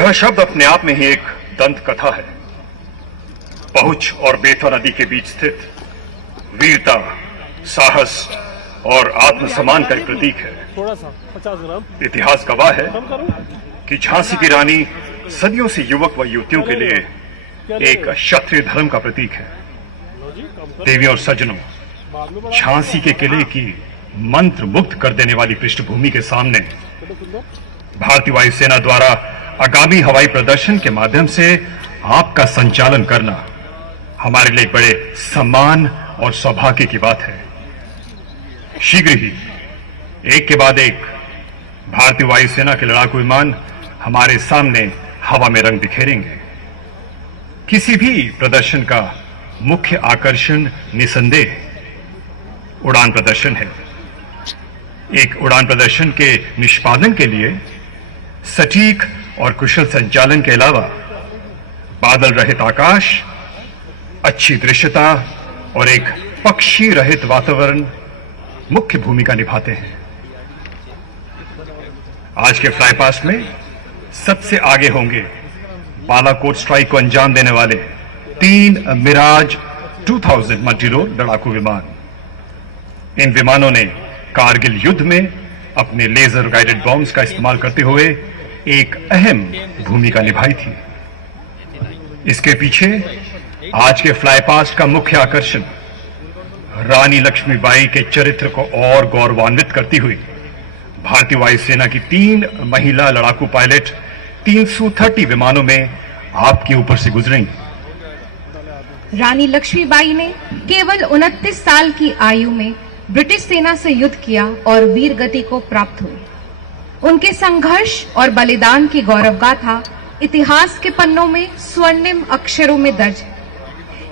यह शब्द अपने आप में ही एक दंत कथा है। पहुंच और बेतवा नदी के बीच स्थित वीरता, साहस और आत्मसम्मान का एक प्रतीक है। थोड़ा सा 50 ग्राम। इतिहास गवाह है कि झांसी की रानी सदियों से युवक व युवतियों के लिए एक क्षत्रिय धर्म का प्रतीक है। देवियों और सज्जनों, झांसी के किले की मंत्र मुग्ध कर देने वाली पृष्ठभूमि के सामने भारतीय वायुसेना द्वारा आगामी हवाई प्रदर्शन के माध्यम से आपका संचालन करना हमारे लिए एक बड़े सम्मान और सौभाग्य की बात है। शीघ्र ही एक के बाद एक भारतीय वायुसेना के लड़ाकू विमान हमारे सामने हवा में रंग बिखेरेंगे। किसी भी प्रदर्शन का मुख्य आकर्षण निसंदेह उड़ान प्रदर्शन है। एक उड़ान प्रदर्शन के निष्पादन के लिए सटीक और कुशल संचालन के अलावा बादल रहित आकाश, अच्छी दृश्यता और एक पक्षी रहित वातावरण मुख्य भूमिका निभाते हैं। आज के फ्लाई पास्ट में सबसे आगे होंगे बालाकोट स्ट्राइक को अंजाम देने वाले 3 मिराज 2000 मल्टीरोल लड़ाकू विमान। इन विमानों ने कारगिल युद्ध में अपने लेजर गाइडेड बॉम्ब्स का इस्तेमाल करते हुए एक अहम भूमिका निभाई थी। इसके पीछे आज के फ्लाई पास्ट का मुख्य आकर्षण रानी लक्ष्मीबाई के चरित्र को और गौरवान्वित करती हुई भारतीय वायुसेना की 3 महिला लड़ाकू पायलट 330 विमानों में आपके ऊपर से गुजरेंगी। रानी लक्ष्मीबाई ने केवल 29 साल की आयु में ब्रिटिश सेना से युद्ध किया और वीर गति को प्राप्त हुई। उनके संघर्ष और बलिदान की गौरव गाथा इतिहास के पन्नों में स्वर्णिम अक्षरों में दर्ज है।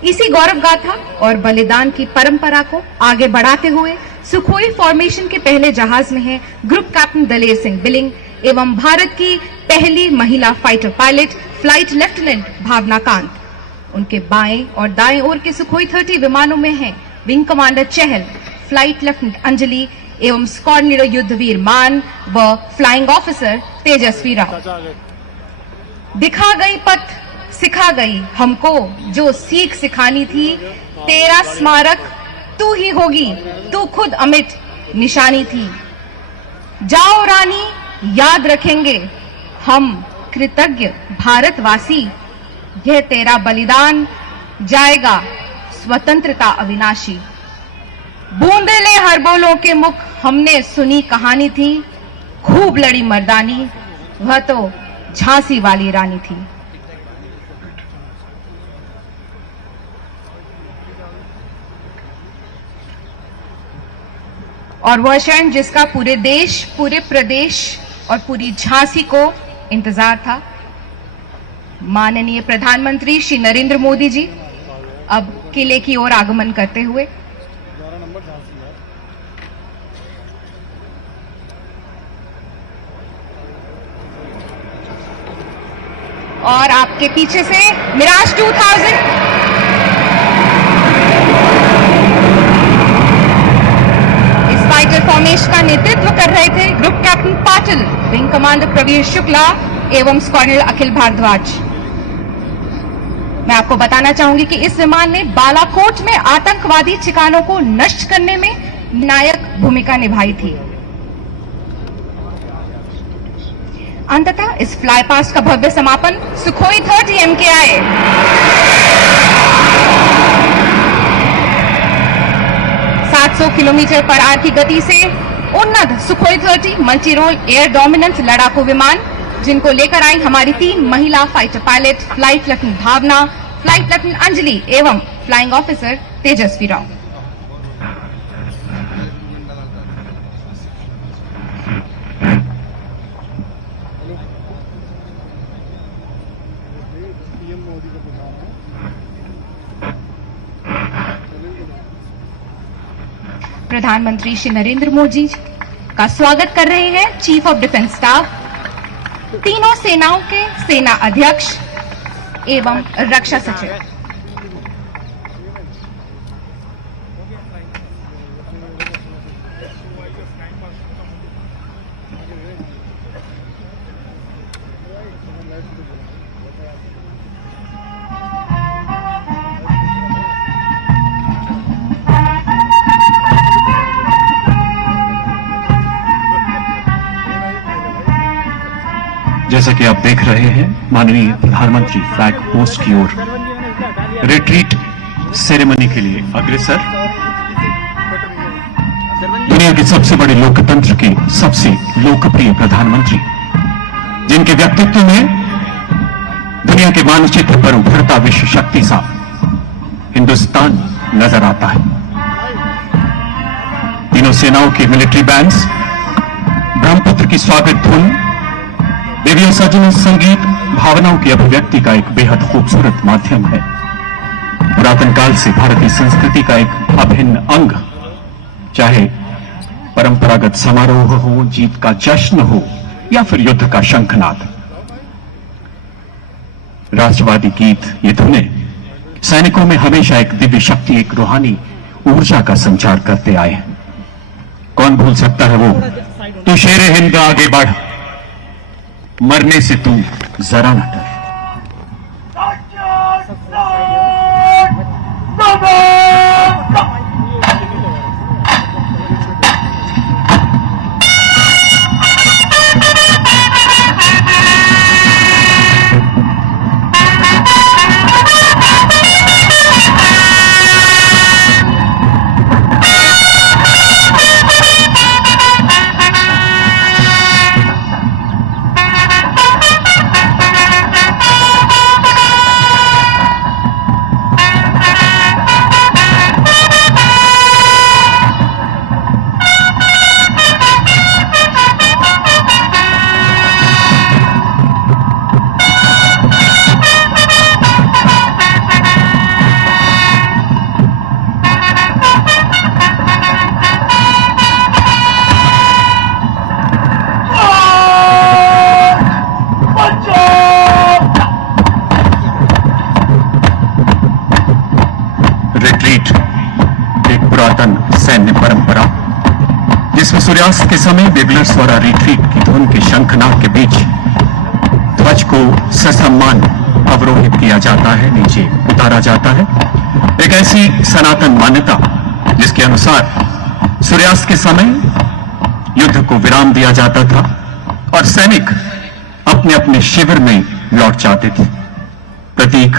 इसी गौरव गाथा और बलिदान की परंपरा को आगे बढ़ाते हुए सुखोई फॉर्मेशन के पहले जहाज में है ग्रुप कैप्टन दलेर सिंह बिलिंग एवं भारत की पहली महिला फाइटर पायलट फ्लाइट लेफ्टिनेंट भावना कांत। उनके बाएं और दाएं ओर के सुखोई 30 विमानों में हैं विंग कमांडर चहल, फ्लाइट लेफ्टिनेंट अंजलि एवं स्क्वाड्रन युद्धवीर मान व फ्लाइंग ऑफिसर तेजस्वी राव। दिखा गई पथ सिखा गई हमको जो सीख सिखानी थी, तेरा स्मारक तू ही होगी, तू खुद अमिट निशानी थी। जाओ रानी याद रखेंगे हम कृतज्ञ भारतवासी, यह तेरा बलिदान जाएगा स्वतंत्रता अविनाशी। बूंदेले हर बोलों के मुख हमने सुनी कहानी थी, खूब लड़ी मर्दानी वह तो झांसी वाली रानी थी। और वह क्षण जिसका पूरे देश, पूरे प्रदेश और पूरी झांसी को इंतजार था। माननीय प्रधानमंत्री श्री नरेंद्र मोदी जी अब किले की ओर आगमन करते हुए और आपके पीछे से मिराज 2000 इस फाइटर फॉर्मेशन का नेतृत्व कर रहे थे Group Captain Patil, Wing Commander Pravir Shukla एवं स्क्वाड्रन अखिल भारद्वाज। मैं आपको बताना चाहूंगी कि इस विमान ने बालाकोट में आतंकवादी ठिकानों को नष्ट करने में निर्णायक भूमिका निभाई थी। अंततः इस फ्लाई पास्ट का भव्य समापन Sukhoi 30 MKI 700 kilometre per hour की गति से उन्नत सुखोई 30 मल्टीरोल एयर डोमिनेंस लड़ाकू विमान, जिनको लेकर आई हमारी 3 महिला फाइटर पायलट फ्लाइट लेफ्टिनेंट भावना, फ्लाइट लेफ्टिनेंट अंजलि एवं फ्लाइंग ऑफिसर तेजस्वी राव। प्रधानमंत्री श्री नरेंद्र मोदी का स्वागत कर रहे हैं चीफ ऑफ डिफेंस स्टाफ, तीनों सेनाओं के सेना अध्यक्ष एवं रक्षा सचिव। जैसा कि आप देख रहे हैं, माननीय प्रधानमंत्री फ्लैग पोस्ट की ओर रिट्रीट सेरेमनी के लिए अग्रसर। दुनिया के सबसे बड़े लोकतंत्र के सबसे लोकप्रिय प्रधानमंत्री, जिनके व्यक्तित्व में दुनिया के मानचित्र पर उभरता विश्व शक्ति सा हिंदुस्तान नजर आता है। तीनों सेनाओं के मिलिट्री बैंड्स, ब्रह्मपुत्र की स्वागत धुन, देवी सजन संगीत भावनाओं की अभिव्यक्ति का एक बेहद खूबसूरत माध्यम है। पुरातन काल से भारतीय संस्कृति का एक अभिन्न अंग, चाहे परंपरागत समारोह हो, जीत का जश्न हो या फिर युद्ध का शंखनाद। राष्ट्रवादी गीत, ये धुनें सैनिकों में हमेशा एक दिव्य शक्ति, एक रूहानी ऊर्जा का संचार करते आए हैं। कौन भूल सकता है वो, तू शेरे हिंद आगे बढ़, मरने से तू जरा न डर। रिट्रीट एक पुरातन सैन्य परंपरा, जिसमें सूर्यास्त के समय बेगलर्स द्वारा रिट्रीट की धुन के शंखनाद के बीच ध्वज को ससम्मान अवरोहित किया जाता है, नीचे उतारा जाता है। एक ऐसी सनातन मान्यता जिसके अनुसार सूर्यास्त के समय युद्ध को विराम दिया जाता था और सैनिक अपने अपने शिविर में लौट जाते थे, प्रतीक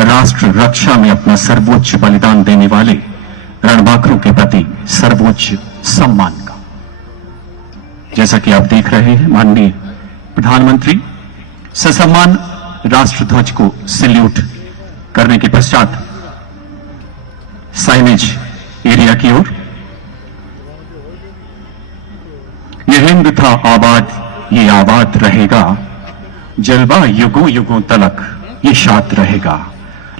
राष्ट्र रक्षा में अपना सर्वोच्च बलिदान देने वाले रणबांकुरों के प्रति सर्वोच्च सम्मान का। जैसा कि आप देख रहे हैं, माननीय प्रधानमंत्री ससम्मान राष्ट्रध्वज को सैल्यूट करने के पश्चात साइनेज एरिया की ओर, यह हिंद था आबाद, ये आबाद रहेगा, जलवा युगों युगों तलक ये शाद रहेगा,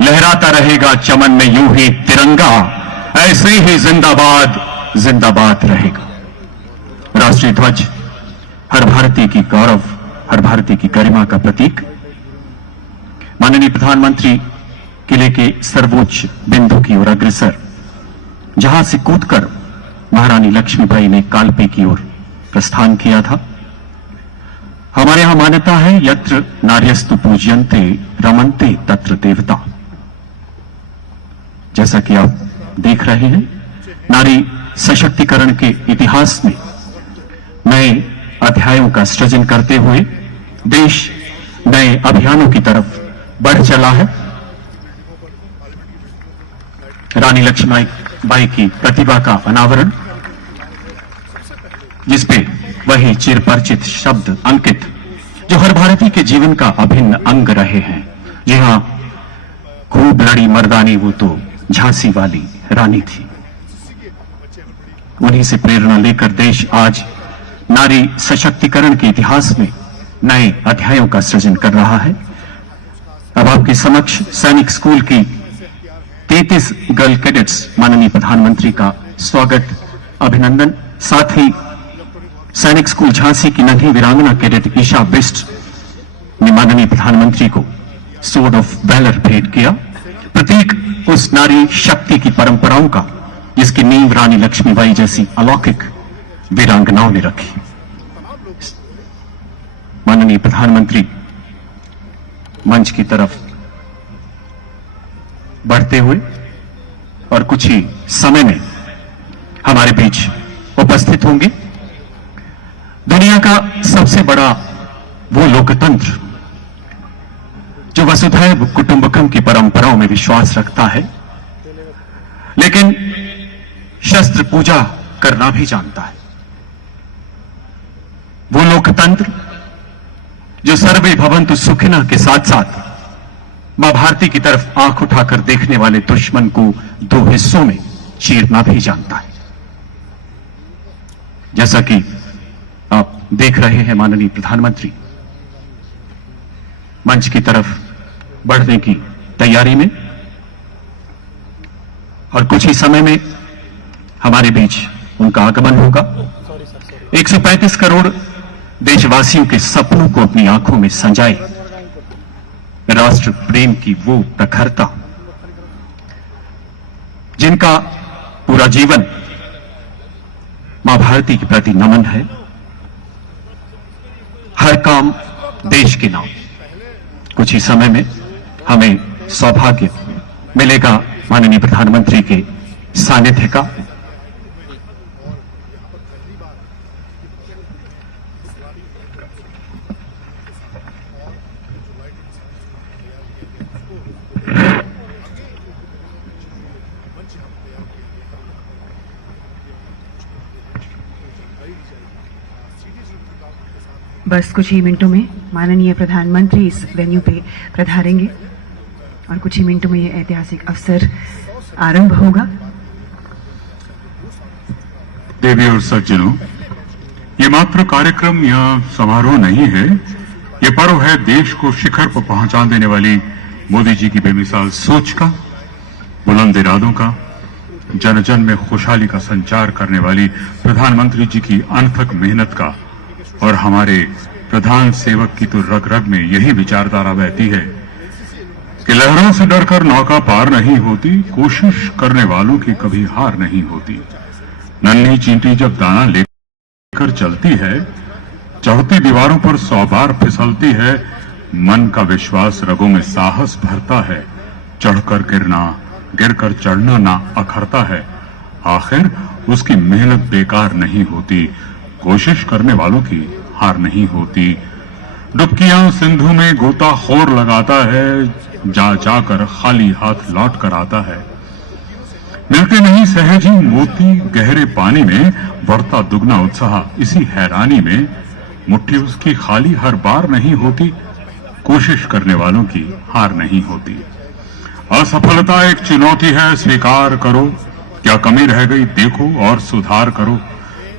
लहराता रहेगा चमन में यूं ही तिरंगा, ऐसे ही जिंदाबाद जिंदाबाद रहेगा। राष्ट्रीय ध्वज हर भारतीय की गौरव, हर भारतीय की गरिमा का प्रतीक। माननीय प्रधानमंत्री किले के सर्वोच्च बिंदु की ओर अग्रसर, जहां से कूदकर महारानी लक्ष्मीबाई ने कालपे की ओर प्रस्थान किया था। हमारे यहां मान्यता है, यत्र नार्यस्तु पूज्यन्ते रमन्ते तत्र देवता। जैसा कि आप देख रहे हैं, नारी सशक्तिकरण के इतिहास में नए अध्यायों का सृजन करते हुए देश नए अभियानों की तरफ बढ़ चला है। रानी लक्ष्मीबाई की प्रतिभा का अनावरण, जिसपे वही चिरपरिचित शब्द अंकित जो हर भारतीय के जीवन का अभिन्न अंग रहे हैं। जी हां, खूब लड़ी मर्दानी वो तो झांसी वाली रानी थी। उन्हीं से प्रेरणा लेकर देश आज नारी सशक्तिकरण के इतिहास में नए अध्यायों का सृजन कर रहा है। अब आपके समक्ष सैनिक स्कूल की 33 गर्ल कैडेट्स माननीय प्रधानमंत्री का स्वागत, अभिनंदन। साथ ही सैनिक स्कूल झांसी की नन्ही वीरांगना कैडेट ईशा बिस्ट ने माननीय प्रधानमंत्री को स्वॉर्ड ऑफ वैलर भेंट किया, प्रतीक उस नारी शक्ति की परंपराओं का जिसकी नींव रानी लक्ष्मीबाई जैसी अलौकिक वीरांगनाओं ने रखी। माननीय प्रधानमंत्री मंच की तरफ बढ़ते हुए और कुछ ही समय में हमारे बीच उपस्थित होंगे। दुनिया का सबसे बड़ा वो लोकतंत्र जो वसुधैव कुटुंबकम की परंपराओं में विश्वास रखता है, लेकिन शस्त्र पूजा करना भी जानता है। वो लोकतंत्र जो सर्वे भवन्तु सुखिनः के साथ साथ मां भारती की तरफ आंख उठाकर देखने वाले दुश्मन को दो हिस्सों में चीरना भी जानता है। जैसा कि आप देख रहे हैं, माननीय प्रधानमंत्री मंच की तरफ बढ़ने की तैयारी में, और कुछ ही समय में हमारे बीच उनका आगमन होगा। 135 करोड़ देशवासियों के सपनों को अपनी आंखों में संजाए राष्ट्र प्रेम की वो प्रखरता जिनका पूरा जीवन मां भारती के प्रति नमन है। हर काम देश के नाम। कुछ ही समय में हमें सौभाग्य मिलेगा माननीय प्रधानमंत्री के सानिध्य का। बस कुछ ही मिनटों में माननीय प्रधानमंत्री इस वेन्यू पे पधारेंगे और कुछ ही मिनटों में यह ऐतिहासिक अवसर आरंभ होगा। देवी और सज्जनों, ये मात्र कार्यक्रम या समारोह नहीं है, ये पर्व है देश को शिखर पर पहुंचा देने वाली मोदी जी की बेमिसाल सोच का, बुलंद इरादों का, जन जन में खुशहाली का संचार करने वाली प्रधानमंत्री जी की अनथक मेहनत का। और हमारे प्रधान सेवक की तो रग रग में यही विचारधारा बहती है कि लहरों से डरकर नौका पार नहीं होती, कोशिश करने वालों की कभी हार नहीं होती। नन्ही चींटी जब दाना लेकर चलती है, चढ़ती दीवारों पर 100 बार फिसलती है, मन का विश्वास रगों में साहस भरता है। चढ़कर गिरना, गिरकर चढ़ना ना अखरता है, आखिर उसकी मेहनत बेकार नहीं होती। कोशिश करने वालों की हार नहीं होती। डुबकियां सिंधु में गोताखोर लगाता है, जा जाकर खाली हाथ लौट कर आता है। मिलते नहीं सहज ही मोती गहरे पानी में, बढ़ता दुगना उत्साह इसी हैरानी में। मुट्ठी उसकी खाली हर बार नहीं होती, कोशिश करने वालों की हार नहीं होती। असफलता एक चुनौती है, स्वीकार करो, क्या कमी रह गई देखो और सुधार करो।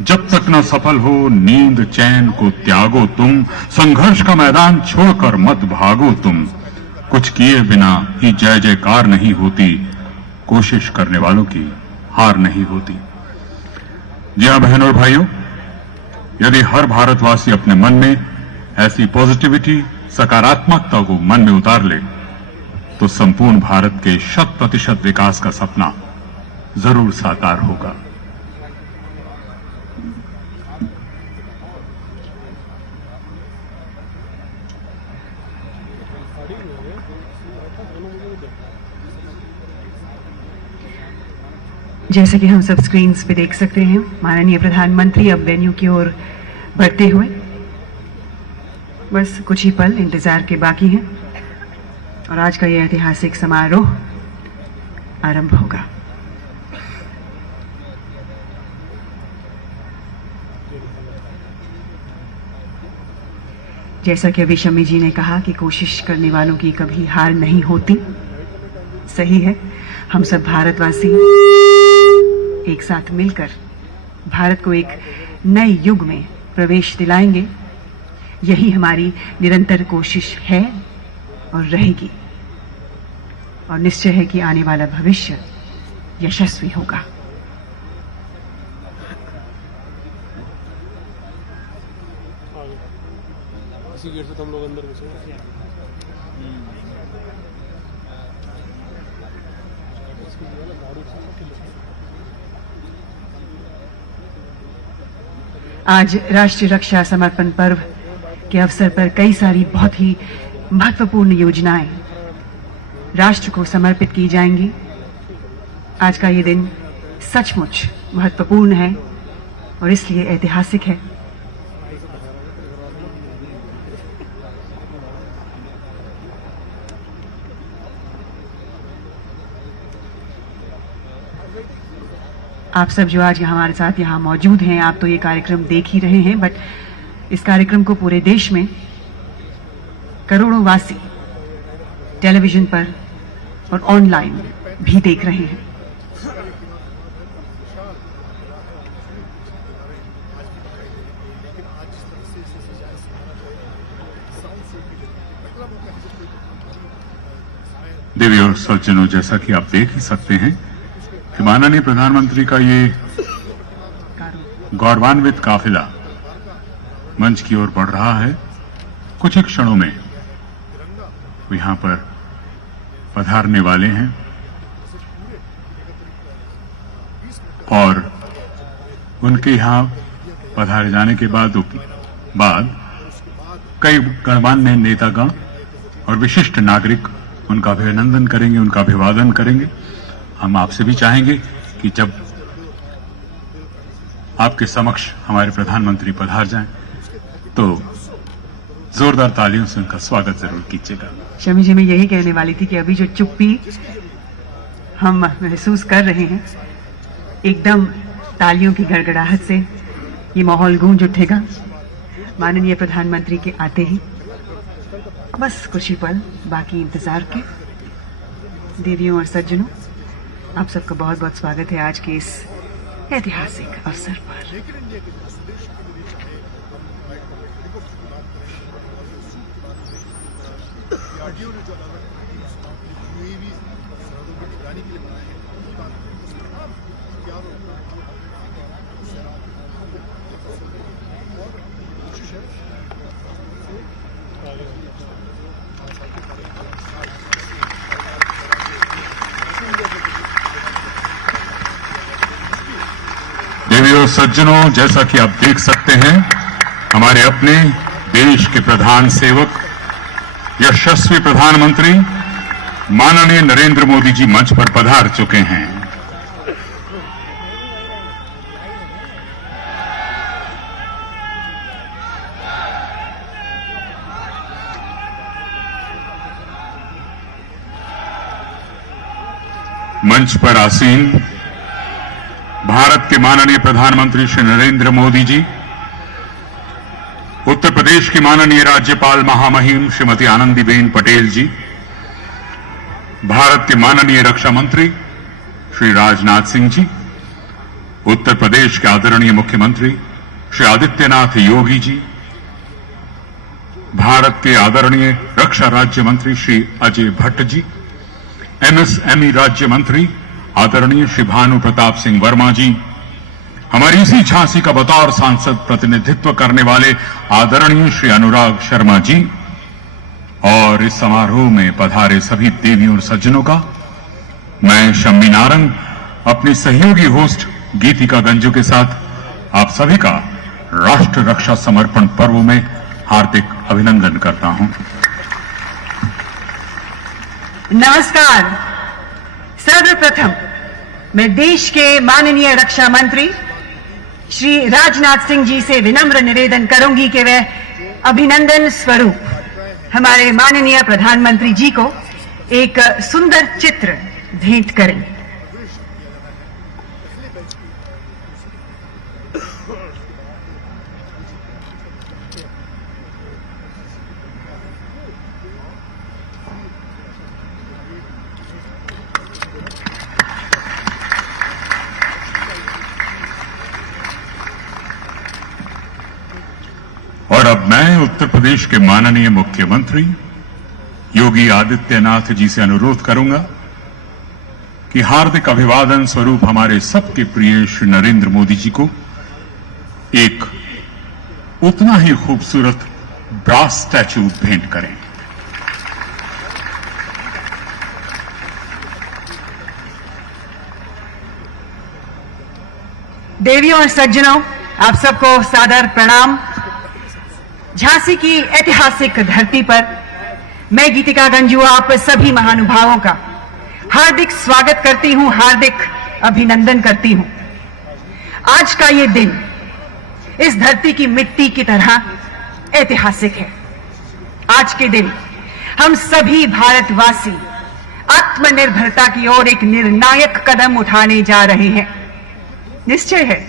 जब तक न सफल हो नींद चैन को त्यागो तुम, संघर्ष का मैदान छोड़कर मत भागो तुम। कुछ किए बिना ही जय जयकार नहीं होती, कोशिश करने वालों की हार नहीं होती। जी हां बहनों और भाइयों, यदि हर भारतवासी अपने मन में ऐसी पॉजिटिविटी, सकारात्मकता को मन में उतार ले, तो संपूर्ण भारत के 100% विकास का सपना जरूर साकार होगा। जैसे कि हम सब स्क्रीन्स पे देख सकते हैं, माननीय प्रधानमंत्री अब वेन्यू की ओर बढ़ते हुए। बस कुछ ही पल इंतजार के बाकी हैं और आज का यह ऐतिहासिक समारोह आरंभ होगा। जैसा कि अभी शम्मी जी ने कहा कि कोशिश करने वालों की कभी हार नहीं होती, सही है। हम सब भारतवासी एक साथ मिलकर भारत को एक नए युग में प्रवेश दिलाएंगे। यही हमारी निरंतर कोशिश है और रहेगी, और निश्चय है कि आने वाला भविष्य यशस्वी होगा। इसी गेट से हम लोग अंदर घुसेंगे। आज राष्ट्रीय रक्षा समर्पण पर्व के अवसर पर कई सारी बहुत ही महत्वपूर्ण योजनाएं राष्ट्र को समर्पित की जाएंगी। आज का ये दिन सचमुच महत्वपूर्ण है और इसलिए ऐतिहासिक है। आप सब जो आज हमारे साथ यहाँ मौजूद हैं, आप तो ये कार्यक्रम देख ही रहे हैं, बट इस कार्यक्रम को पूरे देश में करोड़ों वासी टेलीविजन पर और ऑनलाइन भी देख रहे हैं। देवी और सज्जनों, जैसा कि आप देख ही सकते हैं कि माननीय प्रधानमंत्री का ये गौरवान्वित काफिला मंच की ओर बढ़ रहा है। कुछ ही क्षणों में वो यहां पर पधारने वाले हैं और उनके यहां पधारे जाने के बाद कई गणमान्य नेतागण और विशिष्ट नागरिक उनका अभिनंदन करेंगे, उनका अभिवादन करेंगे। हम आपसे भी चाहेंगे कि जब आपके समक्ष हमारे प्रधानमंत्री पधार जाएं तो जोरदार तालियों से उनका स्वागत जरूर कीजिएगा। शमी जी, मैं यही कहने वाली थी कि अभी जो चुप्पी हम महसूस कर रहे हैं, एकदम तालियों की गड़गड़ाहट से ये माहौल गूंज उठेगा माननीय प्रधानमंत्री के आते ही। बस कुछ ही पल बाकी इंतजार के। देवियों और सज्जनों, आप सबका बहुत बहुत स्वागत है आज के इस ऐतिहासिक अवसर पर। देवियों सज्जनों, जैसा कि आप देख सकते हैं, हमारे अपने देश के प्रधान सेवक यशस्वी प्रधानमंत्री माननीय नरेंद्र मोदी जी मंच पर पधार चुके हैं। मंच पर आसीन भारत के माननीय प्रधानमंत्री श्री नरेंद्र मोदी जी, उत्तर प्रदेश की माननीय राज्यपाल महामहिम श्रीमती आनंदीबेन पटेल जी, भारत के माननीय रक्षा मंत्री श्री राजनाथ सिंह जी, उत्तर प्रदेश के आदरणीय मुख्यमंत्री श्री आदित्यनाथ योगी जी, भारत के आदरणीय रक्षा राज्य मंत्री श्री अजय भट्ट जी, एमएसएमई राज्य मंत्री आदरणीय श्री भानु प्रताप सिंह वर्मा जी, हमारी इसी झांसी का बतौर सांसद प्रतिनिधित्व करने वाले आदरणीय श्री अनुराग शर्मा जी, और इस समारोह में पधारे सभी देवियों और सज्जनों का मैं शम्मी नारंग अपनी सहयोगी होस्ट गीतिका गंजू के साथ आप सभी का राष्ट्र रक्षा समर्पण पर्व में हार्दिक अभिनंदन करता हूं। नमस्कार। सर्वप्रथम मैं देश के माननीय रक्षा मंत्री श्री राजनाथ सिंह जी से विनम्र निवेदन करूंगी कि वे अभिनंदन स्वरूप हमारे माननीय प्रधानमंत्री जी को एक सुंदर चित्र भेंट करें। और अब मैं उत्तर प्रदेश के माननीय मुख्यमंत्री योगी आदित्यनाथ जी से अनुरोध करूंगा कि हार्दिक अभिवादन स्वरूप हमारे सबके प्रिय श्री नरेंद्र मोदी जी को एक उतना ही खूबसूरत ब्रास स्टैचू भेंट करें। देवियों और सज्जनों, आप सबको सादर प्रणाम। झांसी की ऐतिहासिक धरती पर मैं गीतिका गंजू आप सभी महानुभावों का हार्दिक स्वागत करती हूं, हार्दिक अभिनंदन करती हूं। आज का ये दिन इस धरती की मिट्टी की तरह ऐतिहासिक है। आज के दिन हम सभी भारतवासी आत्मनिर्भरता की ओर एक निर्णायक कदम उठाने जा रहे हैं। निश्चय है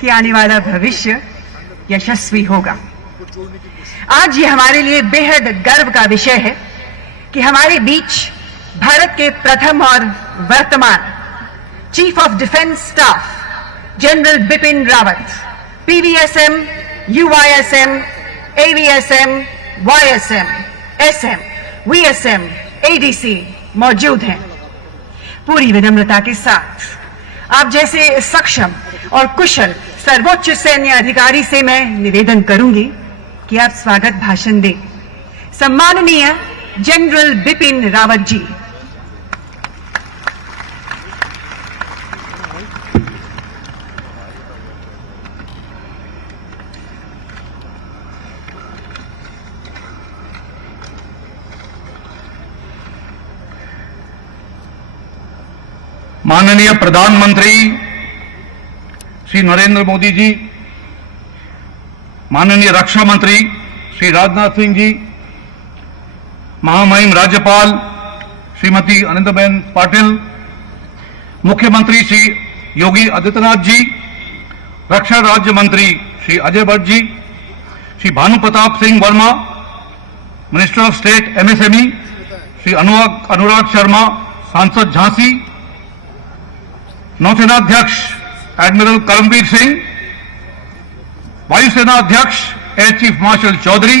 कि आने वाला भविष्य यशस्वी होगा। आज ये हमारे लिए बेहद गर्व का विषय है कि हमारे बीच भारत के प्रथम और वर्तमान chief of defence staff general Bipin Rawat, PVSM, UYSM, AVSM, YSM, SM, VSM, ADC मौजूद हैं। पूरी विनम्रता के साथ आप जैसे सक्षम और कुशल सर्वोच्च सैन्य अधिकारी से मैं निवेदन करूंगी कि आप स्वागत भाषण दें। सम्माननीय जनरल बिपिन रावत जी। माननीय प्रधानमंत्री श्री नरेंद्र मोदी जी, माननीय रक्षा मंत्री श्री राजनाथ सिंह जी, महामहिम राज्यपाल श्रीमती आनंदीबेन पाटिल, मुख्यमंत्री श्री योगी आदित्यनाथ जी, रक्षा राज्य मंत्री Shri Ajay Bhatt ji, Shri Bhanu Pratap Singh Verma, minister of state MSME Shri Anurag Sharma, सांसद झांसी, नौसेना अध्यक्ष एडमिरल करमबीर सिंह, वायुसेना अध्यक्ष एयर चीफ मार्शल चौधरी,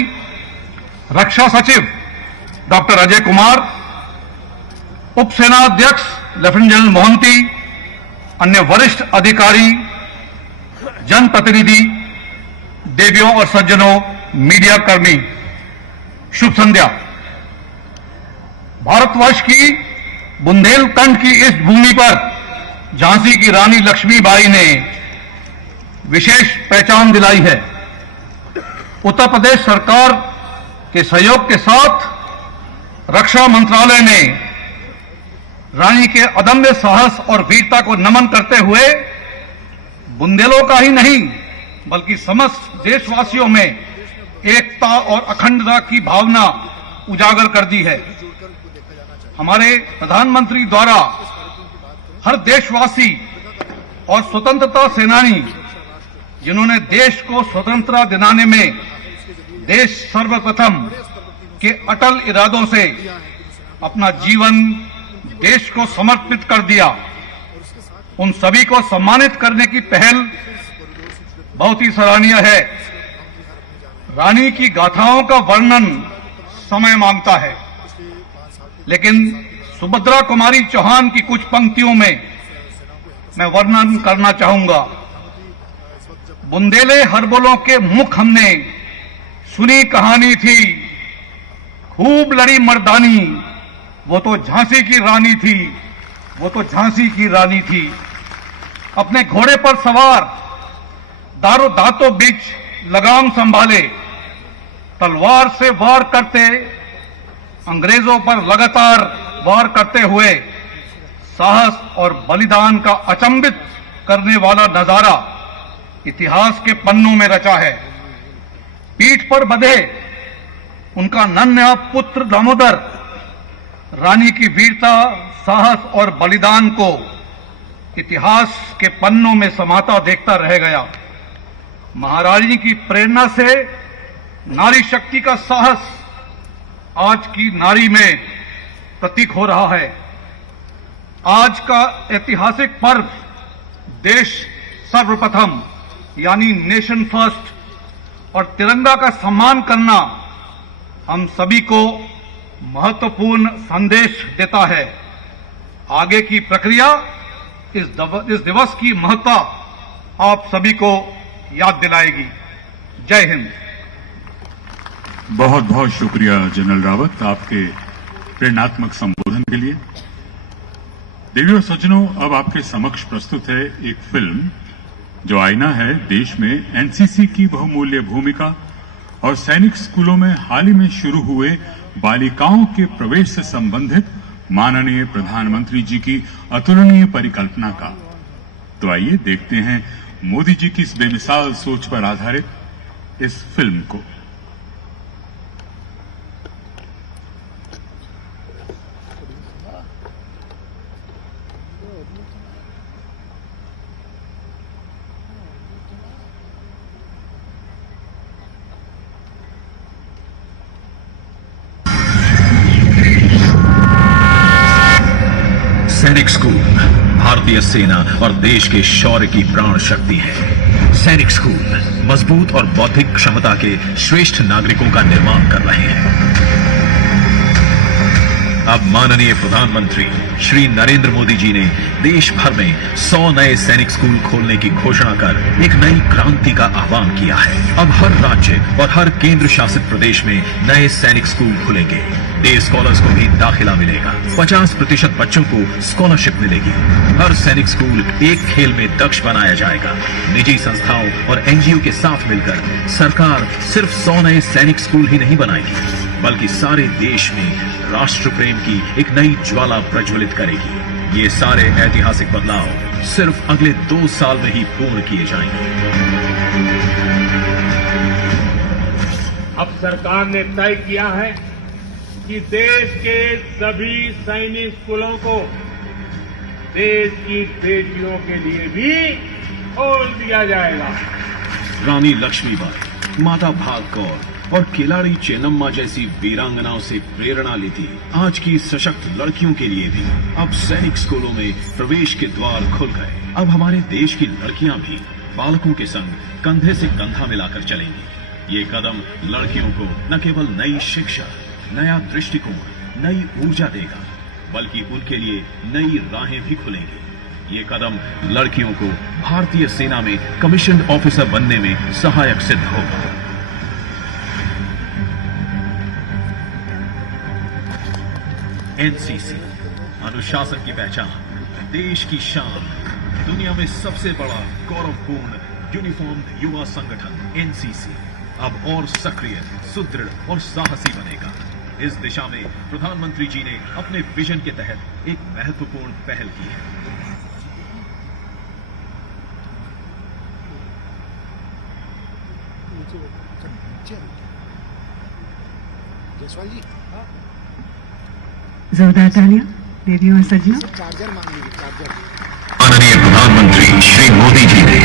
रक्षा सचिव डॉक्टर अजय कुमार, उप सेना अध्यक्ष लेफ्टिनेंट जनरल मोहंती, अन्य वरिष्ठ अधिकारी, जनप्रतिनिधि, देवियों और सज्जनों, मीडिया कर्मी, शुभ संध्या। भारतवर्ष की बुंदेलखंड की इस भूमि पर झांसी की रानी लक्ष्मीबाई ने विशेष पहचान दिलाई है। उत्तर प्रदेश सरकार के सहयोग के साथ रक्षा मंत्रालय ने रानी के अदम्य साहस और वीरता को नमन करते हुए बुंदेलों का ही नहीं बल्कि समस्त देशवासियों में एकता और अखंडता की भावना उजागर कर दी है। हमारे प्रधानमंत्री द्वारा हर देशवासी और स्वतंत्रता सेनानी जिन्होंने देश को स्वतंत्रता दिलाने में देश सर्वप्रथम के अटल इरादों से अपना जीवन देश को समर्पित कर दिया, उन सभी को सम्मानित करने की पहल बहुत ही सराहनीय है। रानी की गाथाओं का वर्णन समय मांगता है, लेकिन सुभद्रा कुमारी चौहान की कुछ पंक्तियों में मैं वर्णन करना चाहूंगा। बुंदेले हरबोलों के मुख हमने सुनी कहानी थी, खूब लड़ी मर्दानी, वो तो झांसी की रानी थी, वो तो झांसी की रानी थी। अपने घोड़े पर सवार दारों दांतों बीच लगाम संभाले, तलवार से वार करते अंग्रेजों पर लगातार वार करते हुए साहस और बलिदान का अचंभित करने वाला नजारा इतिहास के पन्नों में रचा है। पीठ पर बंधे उनका नन्हा पुत्र दामोदर रानी की वीरता, साहस और बलिदान को इतिहास के पन्नों में समाता देखता रह गया। महारानी की प्रेरणा से नारी शक्ति का साहस आज की नारी में प्रतीक हो रहा है। आज का ऐतिहासिक पर्व देश सर्वप्रथम यानी नेशन फर्स्ट और तिरंगा का सम्मान करना हम सभी को महत्वपूर्ण संदेश देता है। आगे की प्रक्रिया इस दिवस की महत्ता आप सभी को याद दिलाएगी। जय हिंद। बहुत बहुत शुक्रिया जनरल रावत आपके प्रेरणात्मक संबोधन के लिए। देवियों और सज्जनों, अब आपके समक्ष प्रस्तुत है एक फिल्म जो आईना है देश में एनसीसी की बहुमूल्य भूमिका और सैनिक स्कूलों में हाल ही में शुरू हुए बालिकाओं के प्रवेश से संबंधित माननीय प्रधानमंत्री जी की अतुलनीय परिकल्पना का। तो आइए देखते हैं मोदी जी की इस बेमिसाल सोच पर आधारित इस फिल्म को। सैनिक स्कूल भारतीय सेना और देश के शौर्य की प्राण शक्ति है। सैनिक स्कूल मजबूत और बौद्धिक क्षमता के श्रेष्ठ नागरिकों का निर्माण कर रहे हैं। अब माननीय प्रधानमंत्री श्री नरेंद्र मोदी जी ने देश भर में 100 नए सैनिक स्कूल खोलने की घोषणा कर एक नई क्रांति का आह्वान किया है। अब हर राज्य और हर केंद्र शासित प्रदेश में नए सैनिक स्कूल खुलेंगे। डे स्कॉलर्स को भी दाखिला मिलेगा। 50% बच्चों को स्कॉलरशिप मिलेगी। हर सैनिक स्कूल एक खेल में दक्ष बनाया जाएगा। निजी संस्थाओं और एनजीओ के साथ मिलकर सरकार सिर्फ 100 नए सैनिक स्कूल ही नहीं बनाएगी, बल्कि सारे देश में राष्ट्र प्रेम की एक नई ज्वाला प्रज्वलित करेगी। ये सारे ऐतिहासिक बदलाव सिर्फ अगले 2 साल में ही पूर्ण किए जाएंगे। अब सरकार ने तय किया है कि देश के सभी सैनिक स्कूलों को देश की बेटियों के लिए भी खोल दिया जाएगा। रानी लक्ष्मीबाई, माता भाग कौर और खिलाड़ी चेन्नम्मा जैसी वीरांगनाओं से प्रेरणा लेती आज की सशक्त लड़कियों के लिए भी अब सैनिक स्कूलों में प्रवेश के द्वार खुल गए। अब हमारे देश की लड़कियां भी बालकों के संग कंधे से कंधा मिलाकर चलेंगी। ये कदम लड़कियों को न केवल नई शिक्षा, नया दृष्टिकोण, नई ऊर्जा देगा, बल्कि उनके लिए नई राहें भी खुलेंगी। ये कदम लड़कियों को भारतीय सेना में कमीशन्ड ऑफिसर बनने में सहायक सिद्ध होगा। एनसीसी अनुशासन की पहचान, देश की शान, दुनिया में सबसे बड़ा गौरवपूर्ण यूनिफॉर्म युवा संगठन एनसीसी अब और सक्रिय, सुदृढ़ और साहसी बनेगा। इस दिशा में प्रधानमंत्री जी ने अपने विजन के तहत एक महत्वपूर्ण पहल की है। जोरदार तालियां देवियों और सज्जनों। माननीय प्रधानमंत्री श्री मोदी जी ने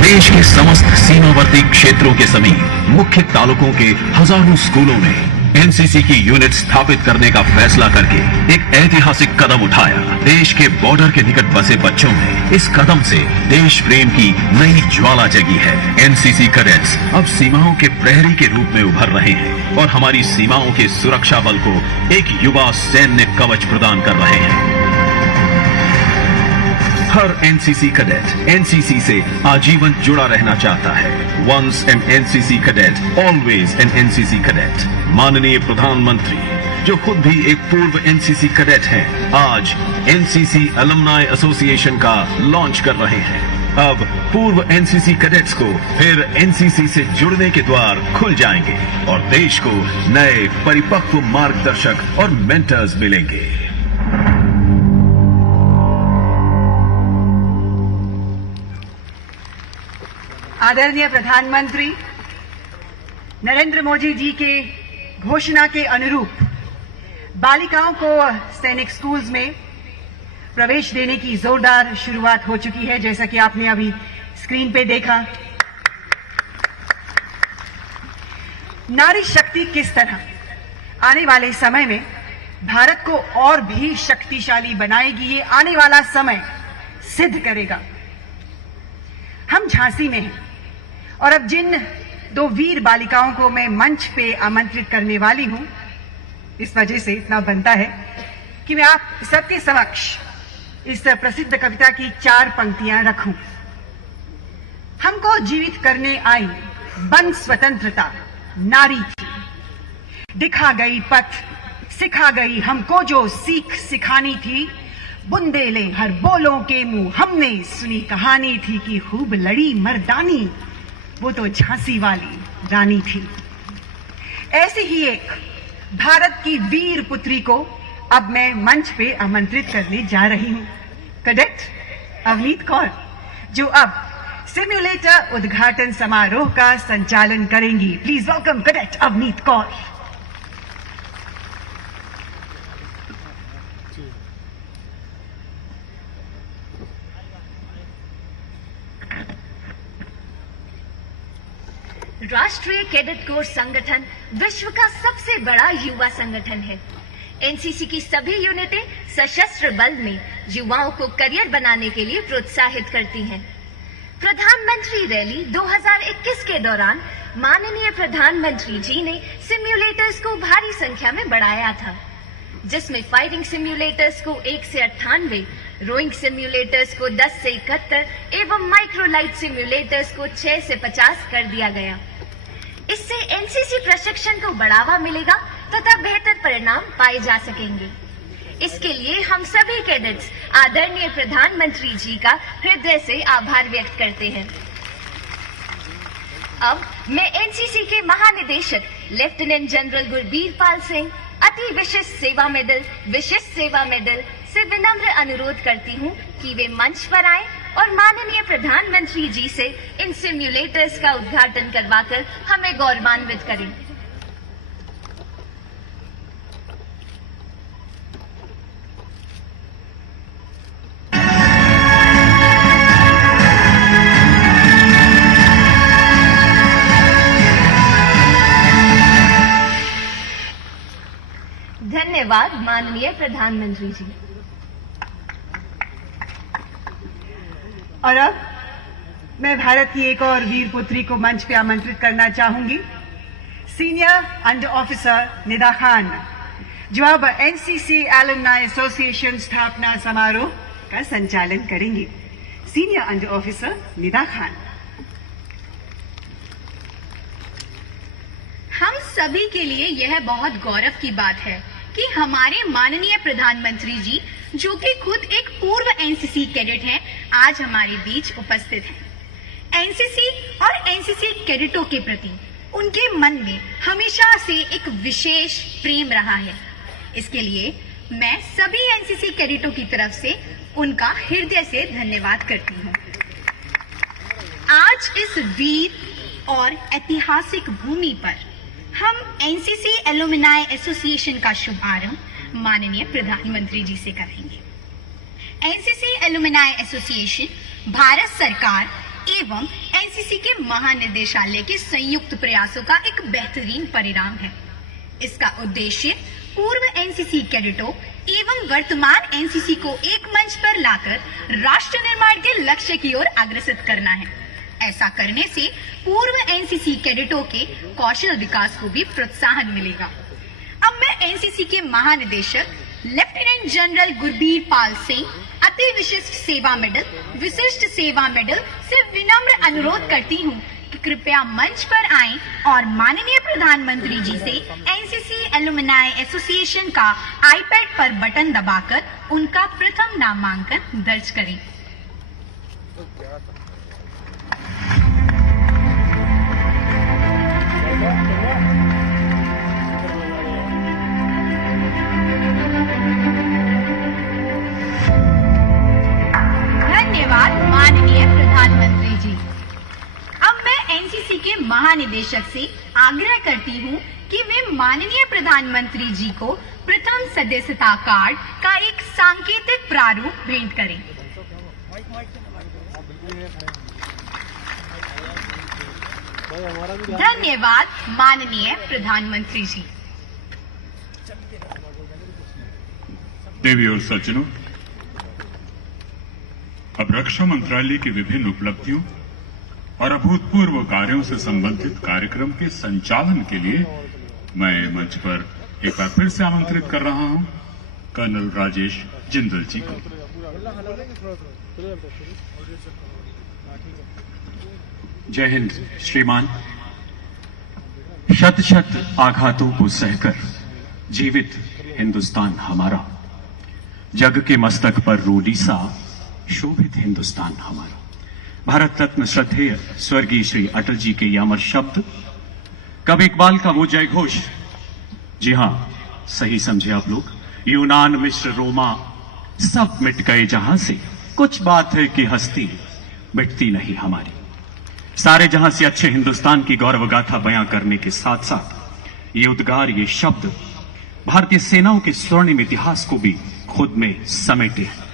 देश के समस्त सीमावर्ती क्षेत्रों के समीप मुख्य तालुकों के हजारों स्कूलों में एनसीसी की यूनिट स्थापित करने का फैसला करके एक ऐतिहासिक कदम उठाया। देश के बॉर्डर के निकट बसे बच्चों में इस कदम से देश प्रेम की नई ज्वाला जगी है। एनसीसी कैडेट्स अब सीमाओं के प्रहरी के रूप में उभर रहे हैं और हमारी सीमाओं के सुरक्षा बल को एक युवा सैन्य कवच प्रदान कर रहे हैं। हर एनसीसी कैडेट एनसीसी से आजीवन जुड़ा रहना चाहता है। Once an NCC cadet always an NCC cadet. माननीय प्रधानमंत्री जो खुद भी एक पूर्व एनसीसी कैडेट हैं, आज एनसीसी अलुमनाई एसोसिएशन का लॉन्च कर रहे हैं। अब पूर्व एनसीसी कैडेट्स को फिर एनसीसी से जुड़ने के द्वार खुल जाएंगे और देश को नए परिपक्व मार्गदर्शक और मेंटर्स मिलेंगे। आदरणीय प्रधानमंत्री नरेंद्र मोदी जी के घोषणा के अनुरूप बालिकाओं को सैनिक स्कूल्स में प्रवेश देने की जोरदार शुरुआत हो चुकी है। जैसा कि आपने अभी स्क्रीन पे देखा, नारी शक्ति किस तरह आने वाले समय में भारत को और भी शक्तिशाली बनाएगी, ये आने वाला समय सिद्ध करेगा। हम झांसी में हैं और अब जिन 2 वीर बालिकाओं को मैं मंच पे आमंत्रित करने वाली हूं, इस वजह से इतना बनता है कि मैं आप सबके समक्ष इस प्रसिद्ध कविता की 4 पंक्तियां रखूं। हमको जीवित करने आई बन स्वतंत्रता नारी थी, दिखा गई पथ सिखा गई हमको जो सीख सिखानी थी। बुंदेले हर बोलों के मुंह हमने सुनी कहानी थी कि खूब लड़ी मर्दानी वो तो झांसी वाली रानी थी। ऐसी ही एक भारत की वीर पुत्री को अब मैं मंच पे आमंत्रित करने जा रही हूं। कैडेट अवनीत कौर, जो अब सिम्युलेटर उद्घाटन समारोह का संचालन करेंगी। Please welcome cadet Avneet Kaur. राष्ट्रीय कैडेट कोर संगठन विश्व का सबसे बड़ा युवा संगठन है। एनसीसी की सभी यूनिटें सशस्त्र बल में युवाओं को करियर बनाने के लिए प्रोत्साहित करती हैं। प्रधानमंत्री रैली 2021 के दौरान माननीय प्रधानमंत्री जी ने सिम्युलेटर्स को भारी संख्या में बढ़ाया था, जिसमें फाइटिंग सिम्युलेटर्स को 1 से 98, रोइंग सिम्युलेटर्स को 10 से 71 एवं माइक्रोलाइट सिम्युलेटर्स को 6 से 50 कर दिया गया। इससे एनसीसी प्रशिक्षण को बढ़ावा मिलेगा तथा बेहतर परिणाम पाए जा सकेंगे। इसके लिए हम सभी कैडेट्स आदरणीय प्रधानमंत्री जी का हृदय से आभार व्यक्त करते हैं। अब मैं एनसीसी के महानिदेशक लेफ्टिनेंट जनरल गुरबीर पाल सिंह अति विशिष्ट सेवा मेडल से विनम्र अनुरोध करती हूं कि वे मंच पर आएं और माननीय प्रधानमंत्री जी से इन सिम्युलेटर्स का उद्घाटन करवाकर हमें गौरवान्वित करें। धन्यवाद माननीय प्रधानमंत्री जी। और अब मैं भारत की एक और वीर पुत्री को मंच पे आमंत्रित करना चाहूंगी, senior under officer Nida Khan, जो अब एनसीसी एलुमनाई एसोसिएशन स्थापना समारोह का संचालन करेंगी। Senior under officer Nida Khan. हम सभी के लिए यह बहुत गौरव की बात है कि हमारे माननीय प्रधानमंत्री जी, जो कि खुद एक पूर्व एनसीसी कैडेट हैं, आज हमारे बीच उपस्थित हैं। एनसीसी और एनसीसी कैडेटों के प्रति उनके मन में हमेशा से एक विशेष प्रेम रहा है। इसके लिए मैं सभी एनसीसी कैडेटों की तरफ से उनका हृदय से धन्यवाद करती हूँ। आज इस वीर और ऐतिहासिक भूमि पर हम एनसीसी एलुमनाई एसोसिएशन का शुभारंभ माननीय प्रधानमंत्री जी से करेंगे। एनसीसी एलुमनाई एसोसिएशन भारत सरकार एवं एनसीसी के महानिदेशालय के संयुक्त प्रयासों का एक बेहतरीन परिणाम है। इसका उद्देश्य पूर्व एनसीसी कैडेटों एवं वर्तमान एनसीसी को एक मंच पर लाकर राष्ट्र निर्माण के लक्ष्य की ओर अग्रसर करना है। ऐसा करने से पूर्व एनसीसी कैडेटों के कौशल विकास को भी प्रोत्साहन मिलेगा। अब मैं एनसीसी के महानिदेशक लेफ्टिनेंट जनरल गुरबीर पाल सिंह अति विशिष्ट सेवा मेडल से विनम्र अनुरोध करती हूँ कि कृपया मंच पर आएं और माननीय प्रधानमंत्री जी से एनसीसी एलुमनाई एसोसिएशन का आईपैड पर बटन दबाकर उनका प्रथम नामांकन दर्ज करें। धन्यवाद माननीय प्रधानमंत्री जी। अब मैं एनसीसी के महानिदेशक से आग्रह करती हूँ कि वे माननीय प्रधानमंत्री जी को प्रथम सदस्यता कार्ड का एक सांकेतिक प्रारूप भेंट करें। धन्यवाद माननीय प्रधानमंत्री जी। देवी और सज्जनों, अब रक्षा मंत्रालय की विभिन्न उपलब्धियों और अभूतपूर्व कार्यों से संबंधित कार्यक्रम के संचालन के लिए मैं मंच पर एक बार फिर से आमंत्रित कर रहा हूं कर्नल राजेश जिंदल जी को। जय हिंद श्रीमान। शत शत आघातों को सहकर जीवित हिंदुस्तान हमारा, जग के मस्तक पर रोडीसा शोभित हिंदुस्तान हमारा। भारत रत्न श्रद्धेय स्वर्गीय श्री अटल जी के ये अमर शब्द, कवि इकबाल का वो जय घोष जी हां, सही समझे आप लोग। यूनान, मिस्र, रोमा सब मिट गए जहां से। कुछ बात है कि हस्ती मिटती नहीं हमारी। सारे जहां से अच्छे हिंदुस्तान की गौरव गाथा बयां करने के साथ साथ ये उद्गार, ये शब्द भारतीय सेनाओं के स्वर्णिम इतिहास को भी खुद में समेटे हैं।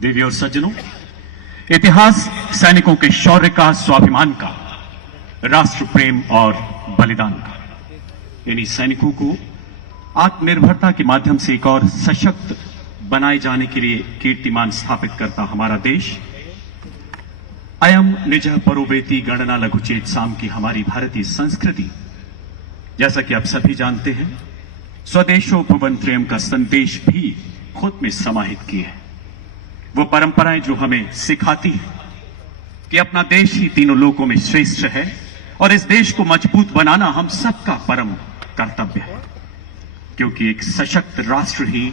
देवियों और सज्जनों, इतिहास सैनिकों के शौर्य का, स्वाभिमान का, राष्ट्र प्रेम और बलिदान का। इन्हीं सैनिकों को आत्मनिर्भरता के माध्यम से एक और सशक्त बनाए जाने के लिए कीर्तिमान स्थापित करता हमारा देश। अयम निज परोवेति गणना लघुचेत साम की हमारी भारतीय संस्कृति, जैसा कि आप सभी जानते हैं, स्वदेशो भुवनत्रयम का संदेश भी खुद में समाहित की है। वो परंपराएं जो हमें सिखाती है कि अपना देश ही तीनों लोकों में श्रेष्ठ है और इस देश को मजबूत बनाना हम सबका परम कर्तव्य है, क्योंकि एक सशक्त राष्ट्र ही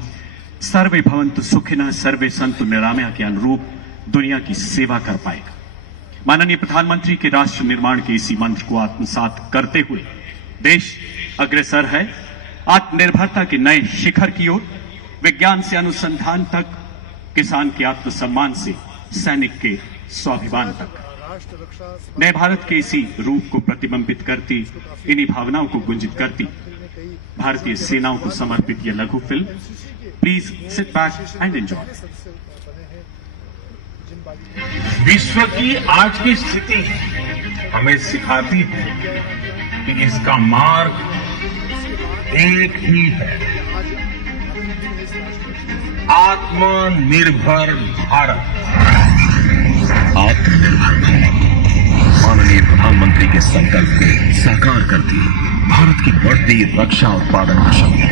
सर्वे भवन्तु सुखिनः सर्वे सन्तु निरामया के अनुरूप दुनिया की सेवा कर पाएगा। माननीय प्रधानमंत्री के राष्ट्र निर्माण के इसी मंत्र को आत्मसात करते हुए देश अग्रसर है आत्मनिर्भरता के नए शिखर की ओर। विज्ञान से अनुसंधान तक, किसान के आत्मसम्मान से सैनिक के स्वाभिमान तक, नए भारत के इसी रूप को प्रतिबिंबित करती, इन्हीं भावनाओं को गुंजित करती भारतीय सेनाओं को समर्पित यह लघु film. Please sit back and enjoy. विश्व की आज की स्थिति हमें सिखाती है कि इसका मार्ग एक ही है, आत्मनिर्भर भारत। आत्मनिर्भर भारत माननीय प्रधानमंत्री के संकल्प को साकार करती भारत की बढ़ती रक्षा उत्पादन क्षमता।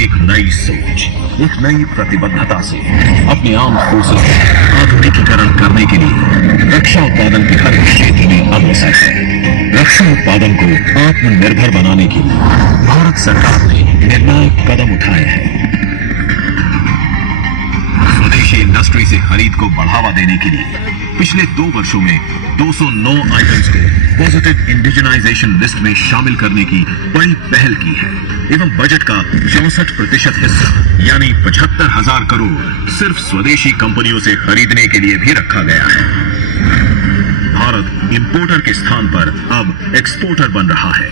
एक नई सोच, एक नई प्रतिबद्धता से अपने आर्म फोर्सेस को आधुनिकीकरण करने के लिए रक्षा उत्पादन के हर क्षेत्र में अग्रसर है। रक्षा उत्पादन को आत्मनिर्भर बनाने के लिए भारत सरकार ने निर्णायक कदम उठाए हैं। स्वदेशी इंडस्ट्री से खरीद को बढ़ावा देने के लिए पिछले 2 वर्षों में 209 आइटम्स को पॉजिटिव इंडिजिनाइजेशन लिस्ट में शामिल करने की बड़ी पहल की है एवं बजट का 64% हिस्सा यानी 75,000 करोड़ सिर्फ स्वदेशी कंपनियों से खरीदने के लिए भी रखा गया है। भारत इंपोर्टर के स्थान पर अब एक्सपोर्टर बन रहा है।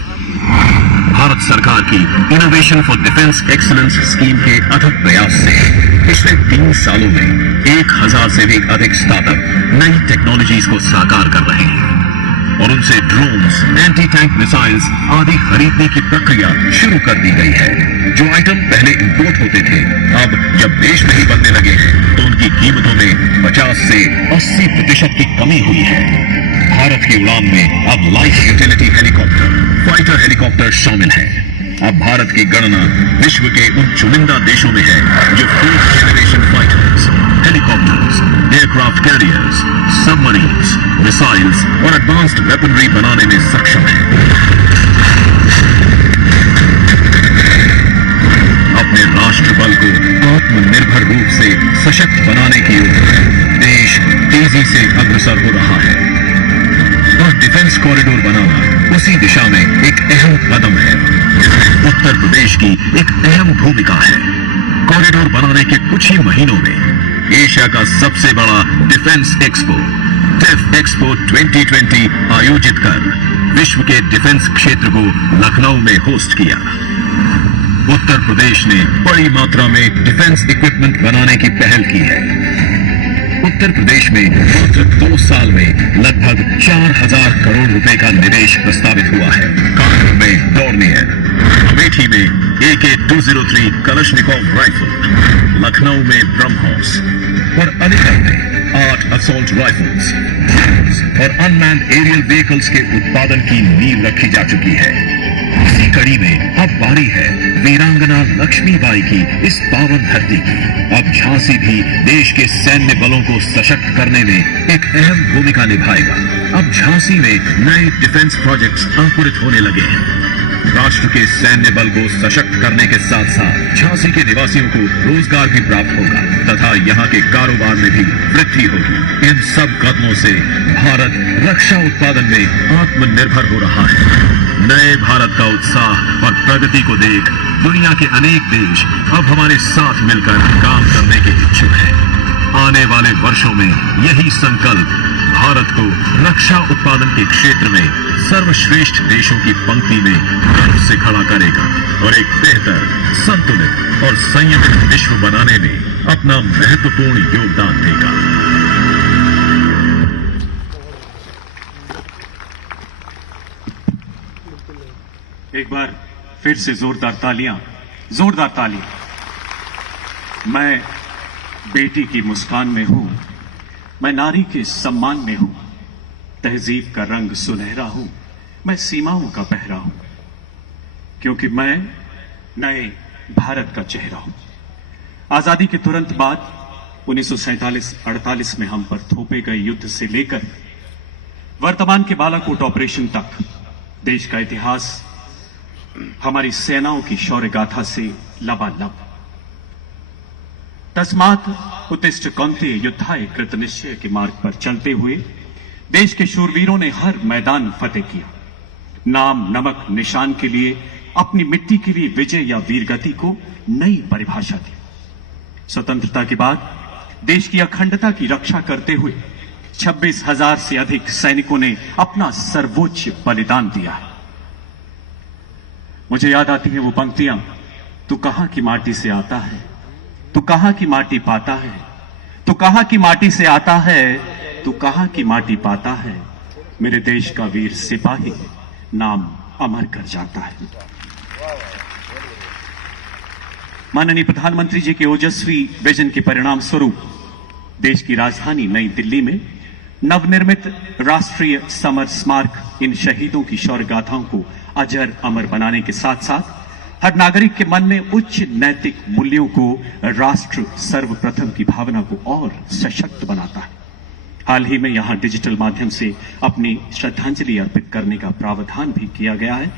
भारत सरकार की innovation for defence excellence scheme के अथक प्रयास से पिछले 3 सालों में 1000 से भी अधिक स्टार्टअप नई टेक्नोलॉजीज को साकार कर रहे हैं और उनसे ड्रोन्स, एंटी टैंक मिसाइल्स आदि खरीदने की प्रक्रिया शुरू कर दी गई है। जो आइटम पहले इंपोर्ट होते थे, अब जब देश में ही बनने लगे हैं तो उनकी कीमतों में 50 से 80% की कमी हुई है। भारत की उड़ान में अब light utility helicopter, fighter helicopter शामिल है। अब भारत की गणना विश्व के उन चुनिंदा देशों में है जो 4th generation fighters, helicopters, aircraft carriers, submarines, missiles और एडवांस्ड वेपनरी बनाने में सक्षम है। अपने राष्ट्र बल को आत्मनिर्भर रूप से सशक्त बनाने की ओर देश तेजी से अग्रसर हो रहा है और डिफेंस कॉरिडोर बनाना उसी दिशा में एक अहम कदम है, जिसमें उत्तर प्रदेश की एक अहम भूमिका है। कॉरिडोर बनाने के कुछ ही महीनों में एशिया का सबसे बड़ा डिफेंस एक्सपो डेफ एक्सपो 2020 आयोजित कर विश्व के डिफेंस क्षेत्र को लखनऊ में होस्ट किया। उत्तर प्रदेश ने बड़ी मात्रा में डिफेंस इक्विपमेंट बनाने की पहल की है। उत्तर प्रदेश में मात्र 2 साल में लगभग 4,000 करोड़ रुपए का निवेश प्रस्तावित हुआ है। कानपुर में डॉर्नियर, अमेठी में AK-203 कलशनिकोव राइफल, लखनऊ में ब्रह्मोस और अलीगढ़ में 8 असॉल्ट राइफल्स और अनमैन्ड एरियल व्हीकल्स के उत्पादन की नींव रखी जा चुकी है। इसी कड़ी में अब बारी है वीरांगना लक्ष्मीबाई की इस पावन धरती की। अब झांसी भी देश के सैन्य बलों को सशक्त करने में एक अहम भूमिका निभाएगा। अब झांसी में नए डिफेंस प्रोजेक्ट्स अंकुरित होने लगे हैं। राष्ट्र के सैन्य बल को सशक्त करने के साथ साथ झांसी के निवासियों को रोजगार भी प्राप्त होगा तथा यहाँ के कारोबार में भी वृद्धि होगी। इन सब कदमों से भारत रक्षा उत्पादन में आत्मनिर्भर हो रहा है। नए भारत का उत्साह और प्रगति को देख दुनिया के अनेक देश अब हमारे साथ मिलकर काम करने के इच्छुक हैं। आने वाले वर्षों में यही संकल्प भारत को रक्षा उत्पादन के क्षेत्र में सर्वश्रेष्ठ देशों की पंक्ति में गर्व से खड़ा करेगा और एक बेहतर, संतुलित और संयमित विश्व बनाने में अपना महत्वपूर्ण योगदान देगा। एक बार फिर से जोरदार तालियां, जोरदार तालियां। मैं बेटी की मुस्कान में हूं, मैं नारी के सम्मान में हूं, तहजीब का रंग सुनहरा हूं, मैं सीमाओं का पहरा हूं, क्योंकि मैं नए भारत का चेहरा हूं। आजादी के तुरंत बाद 1947-48 में हम पर थोपे गए युद्ध से लेकर वर्तमान के बालाकोट ऑपरेशन तक देश का इतिहास हमारी सेनाओं की शौर्य गाथा से लबालब। तस्मात् उत्तिष्ठ कौन्तेय युद्धाय कृतनिश्चय के मार्ग पर चलते हुए देश के शूरवीरों ने हर मैदान फतेह किया। नाम नमक निशान के लिए, अपनी मिट्टी के लिए विजय या वीरगति को नई परिभाषा दी। स्वतंत्रता के बाद देश की अखंडता की रक्षा करते हुए 26,000 से अधिक सैनिकों ने अपना सर्वोच्च बलिदान दिया है। मुझे याद आती है वो पंक्तियां, तू कहां की माटी से आता है, तू कहां की माटी पाता है, तू कहां की माटी से आता है, तू कहां की माटी पाता है, मेरे देश का वीर सिपाही नाम अमर कर जाता है। माननीय प्रधानमंत्री जी के ओजस्वी विजन के परिणाम स्वरूप देश की राजधानी नई दिल्ली में नवनिर्मित राष्ट्रीय समर स्मारक इन शहीदों की शौर्य गाथाओं को अजर अमर बनाने के साथ साथ हर नागरिक के मन में उच्च नैतिक मूल्यों को, राष्ट्र सर्वप्रथम की भावना को और सशक्त बनाता है। हाल ही में यहां डिजिटल माध्यम से अपनी श्रद्धांजलि अर्पित करने का प्रावधान भी किया गया है।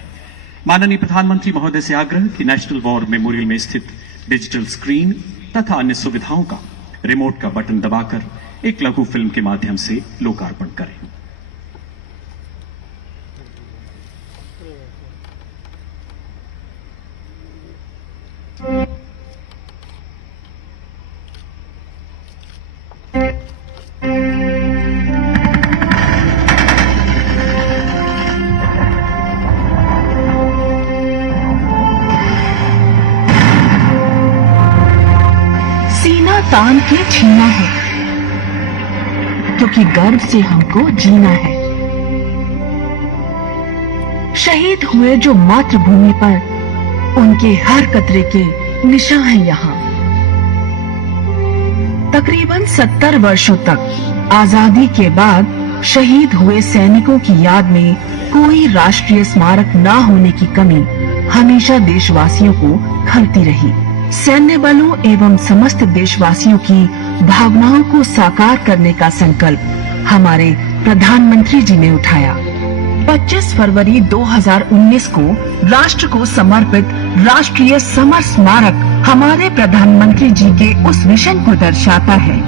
माननीय प्रधानमंत्री महोदय से आग्रह कि नेशनल वॉर मेमोरियल में स्थित डिजिटल स्क्रीन तथा अन्य सुविधाओं का रिमोट का बटन दबाकर एक लघु फिल्म के माध्यम से लोकार्पण करें। सीना तान के छीना है, क्योंकि गर्व से हमको जीना है। शहीद हुए जो मातृभूमि पर, उनके हर कतरे के निशान हैं यहाँ। तकरीबन 70 वर्षों तक आजादी के बाद शहीद हुए सैनिकों की याद में कोई राष्ट्रीय स्मारक न होने की कमी हमेशा देशवासियों को खलती रही। सैन्य बलों एवं समस्त देशवासियों की भावनाओं को साकार करने का संकल्प हमारे प्रधानमंत्री जी ने उठाया। 25 फरवरी 2019 को राष्ट्र को समर्पित राष्ट्रीय समर स्मारक हमारे प्रधानमंत्री जी के उस विजन को दर्शाता है,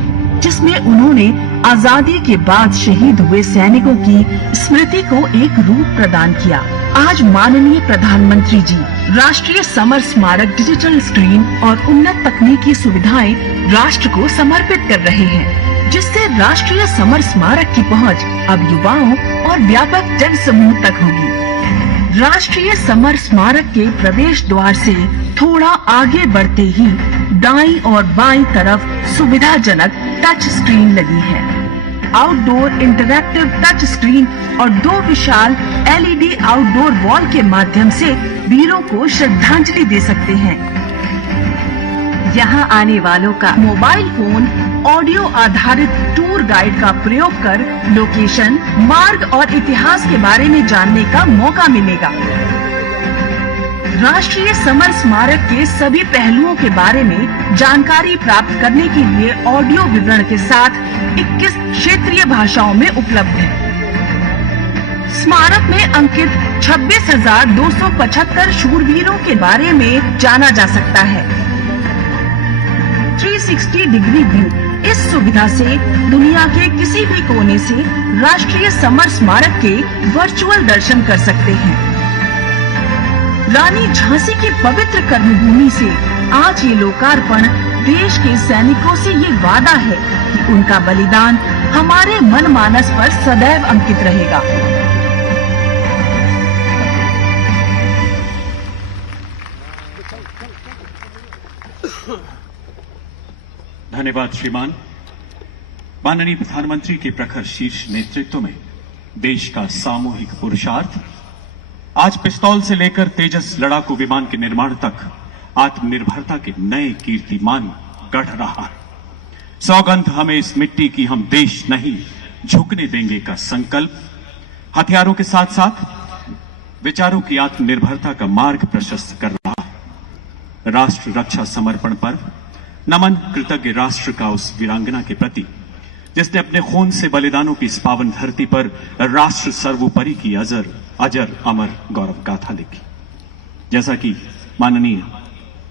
जिसमें उन्होंने आजादी के बाद शहीद हुए सैनिकों की स्मृति को एक रूप प्रदान किया। आज माननीय प्रधानमंत्री जी राष्ट्रीय समर स्मारक डिजिटल स्क्रीन और उन्नत तकनीकी सुविधाएं राष्ट्र को समर्पित कर रहे हैं, जिससे राष्ट्रीय समर स्मारक की पहुंच अब युवाओं और व्यापक जन समूह तक होगी। राष्ट्रीय समर स्मारक के प्रवेश द्वार से थोड़ा आगे बढ़ते ही दाईं और बाईं तरफ सुविधाजनक टच स्क्रीन लगी है। आउटडोर इंटरैक्टिव टच स्क्रीन और 2 विशाल LED आउटडोर वॉल के माध्यम से वीरों को श्रद्धांजलि दे सकते हैं। यहाँ आने वालों का मोबाइल फोन ऑडियो आधारित टूर गाइड का प्रयोग कर लोकेशन, मार्ग और इतिहास के बारे में जानने का मौका मिलेगा। राष्ट्रीय समर स्मारक के सभी पहलुओं के बारे में जानकारी प्राप्त करने के लिए ऑडियो विवरण के साथ 21 क्षेत्रीय भाषाओं में उपलब्ध है। स्मारक में अंकित 26,275 शूरवीरों के बारे में जाना जा सकता है। 360 डिग्री व्यू, इस सुविधा से दुनिया के किसी भी कोने से राष्ट्रीय समर स्मारक के वर्चुअल दर्शन कर सकते हैं। रानी झांसी की पवित्र कर्मभूमि से आज ये लोकार्पण देश के सैनिकों से ये वादा है कि उनका बलिदान हमारे मनमानस पर सदैव अंकित रहेगा। धन्यवाद श्रीमान। माननीय प्रधानमंत्री के प्रखर शीर्ष नेतृत्व में देश का सामूहिक पुरुषार्थ आज पिस्तौल से लेकर तेजस लड़ाकू विमान के निर्माण तक आत्मनिर्भरता के नए कीर्तिमान गढ़ रहा है। सौगंध हमें इस मिट्टी की हम देश नहीं झुकने देंगे का संकल्प हथियारों के साथ साथ विचारों की आत्मनिर्भरता का मार्ग प्रशस्त कर रहा है। राष्ट्र रक्षा समर्पण पर्व नमन कृतज्ञ राष्ट्र का उस वीरांगना के प्रति जिसने अपने खून से बलिदानों की इस पावन धरती पर राष्ट्र सर्वोपरि की अजर अमर गौरव गाथा लिखी। जैसा कि माननीय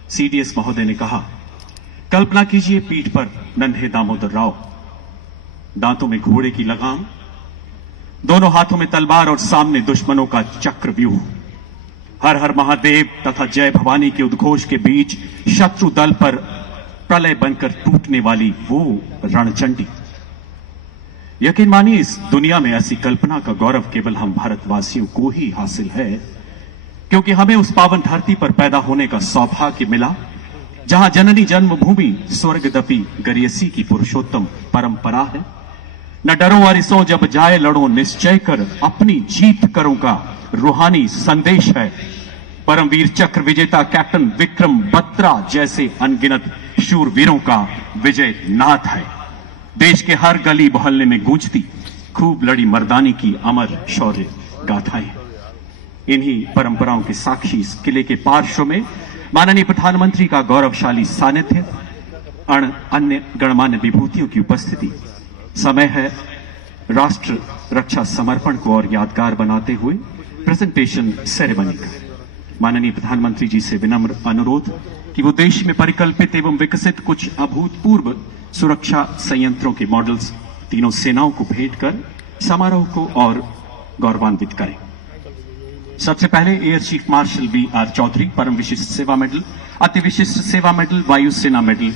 सीडीएस महोदय ने कहा, कल्पना कीजिए पीठ पर नन्हे दामोदर राव, दांतों में घोड़े की लगाम, दोनों हाथों में तलवार और सामने दुश्मनों का चक्रव्यूह। हर हर महादेव तथा जय भवानी के उद्घोष के बीच शत्रु दल पर प्रलय बनकर टूटने वाली वो रणचंडी। यकीन मानिए इस दुनिया में ऐसी कल्पना का गौरव केवल हम भारतवासियों को ही हासिल है, क्योंकि हमें उस पावन धरती पर पैदा होने का सौभाग्य मिला जहां जननी जन्मभूमि स्वर्गदपि गरियसी की पुरुषोत्तम परंपरा है। न डरो अरिसो जब जाए लड़ो निश्चय कर अपनी जीत करो का रूहानी संदेश है। परमवीर चक्र विजेता कैप्टन विक्रम बत्रा जैसे अनगिनत शूरवीरों का विजय नाथ है। देश के हर गली मोहल्ले में गूंजती खूब लड़ी मर्दानी की अमर शौर्य गाथाएं। इन्हीं परंपराओं के साक्षी इस किले के पार्श्व में माननीय प्रधानमंत्री का गौरवशाली सानिध्य, अन्य गणमान्य विभूतियों की उपस्थिति। समय है राष्ट्र रक्षा समर्पण को और यादगार बनाते हुए प्रेजेंटेशन सेरेमनी का। माननीय प्रधानमंत्री जी से विनम्र अनुरोध कि वो देश में परिकल्पित एवं विकसित कुछ अभूतपूर्व सुरक्षा संयंत्रों के मॉडल्स तीनों सेनाओं को भेंट कर समारोह को और गौरवान्वित करें। सबसे पहले Air chief Marshal BR Chaudhary Param Vishisht सेवा मेडल, अति विशिष्ट सेवा मेडल, वायुसेना मेडल,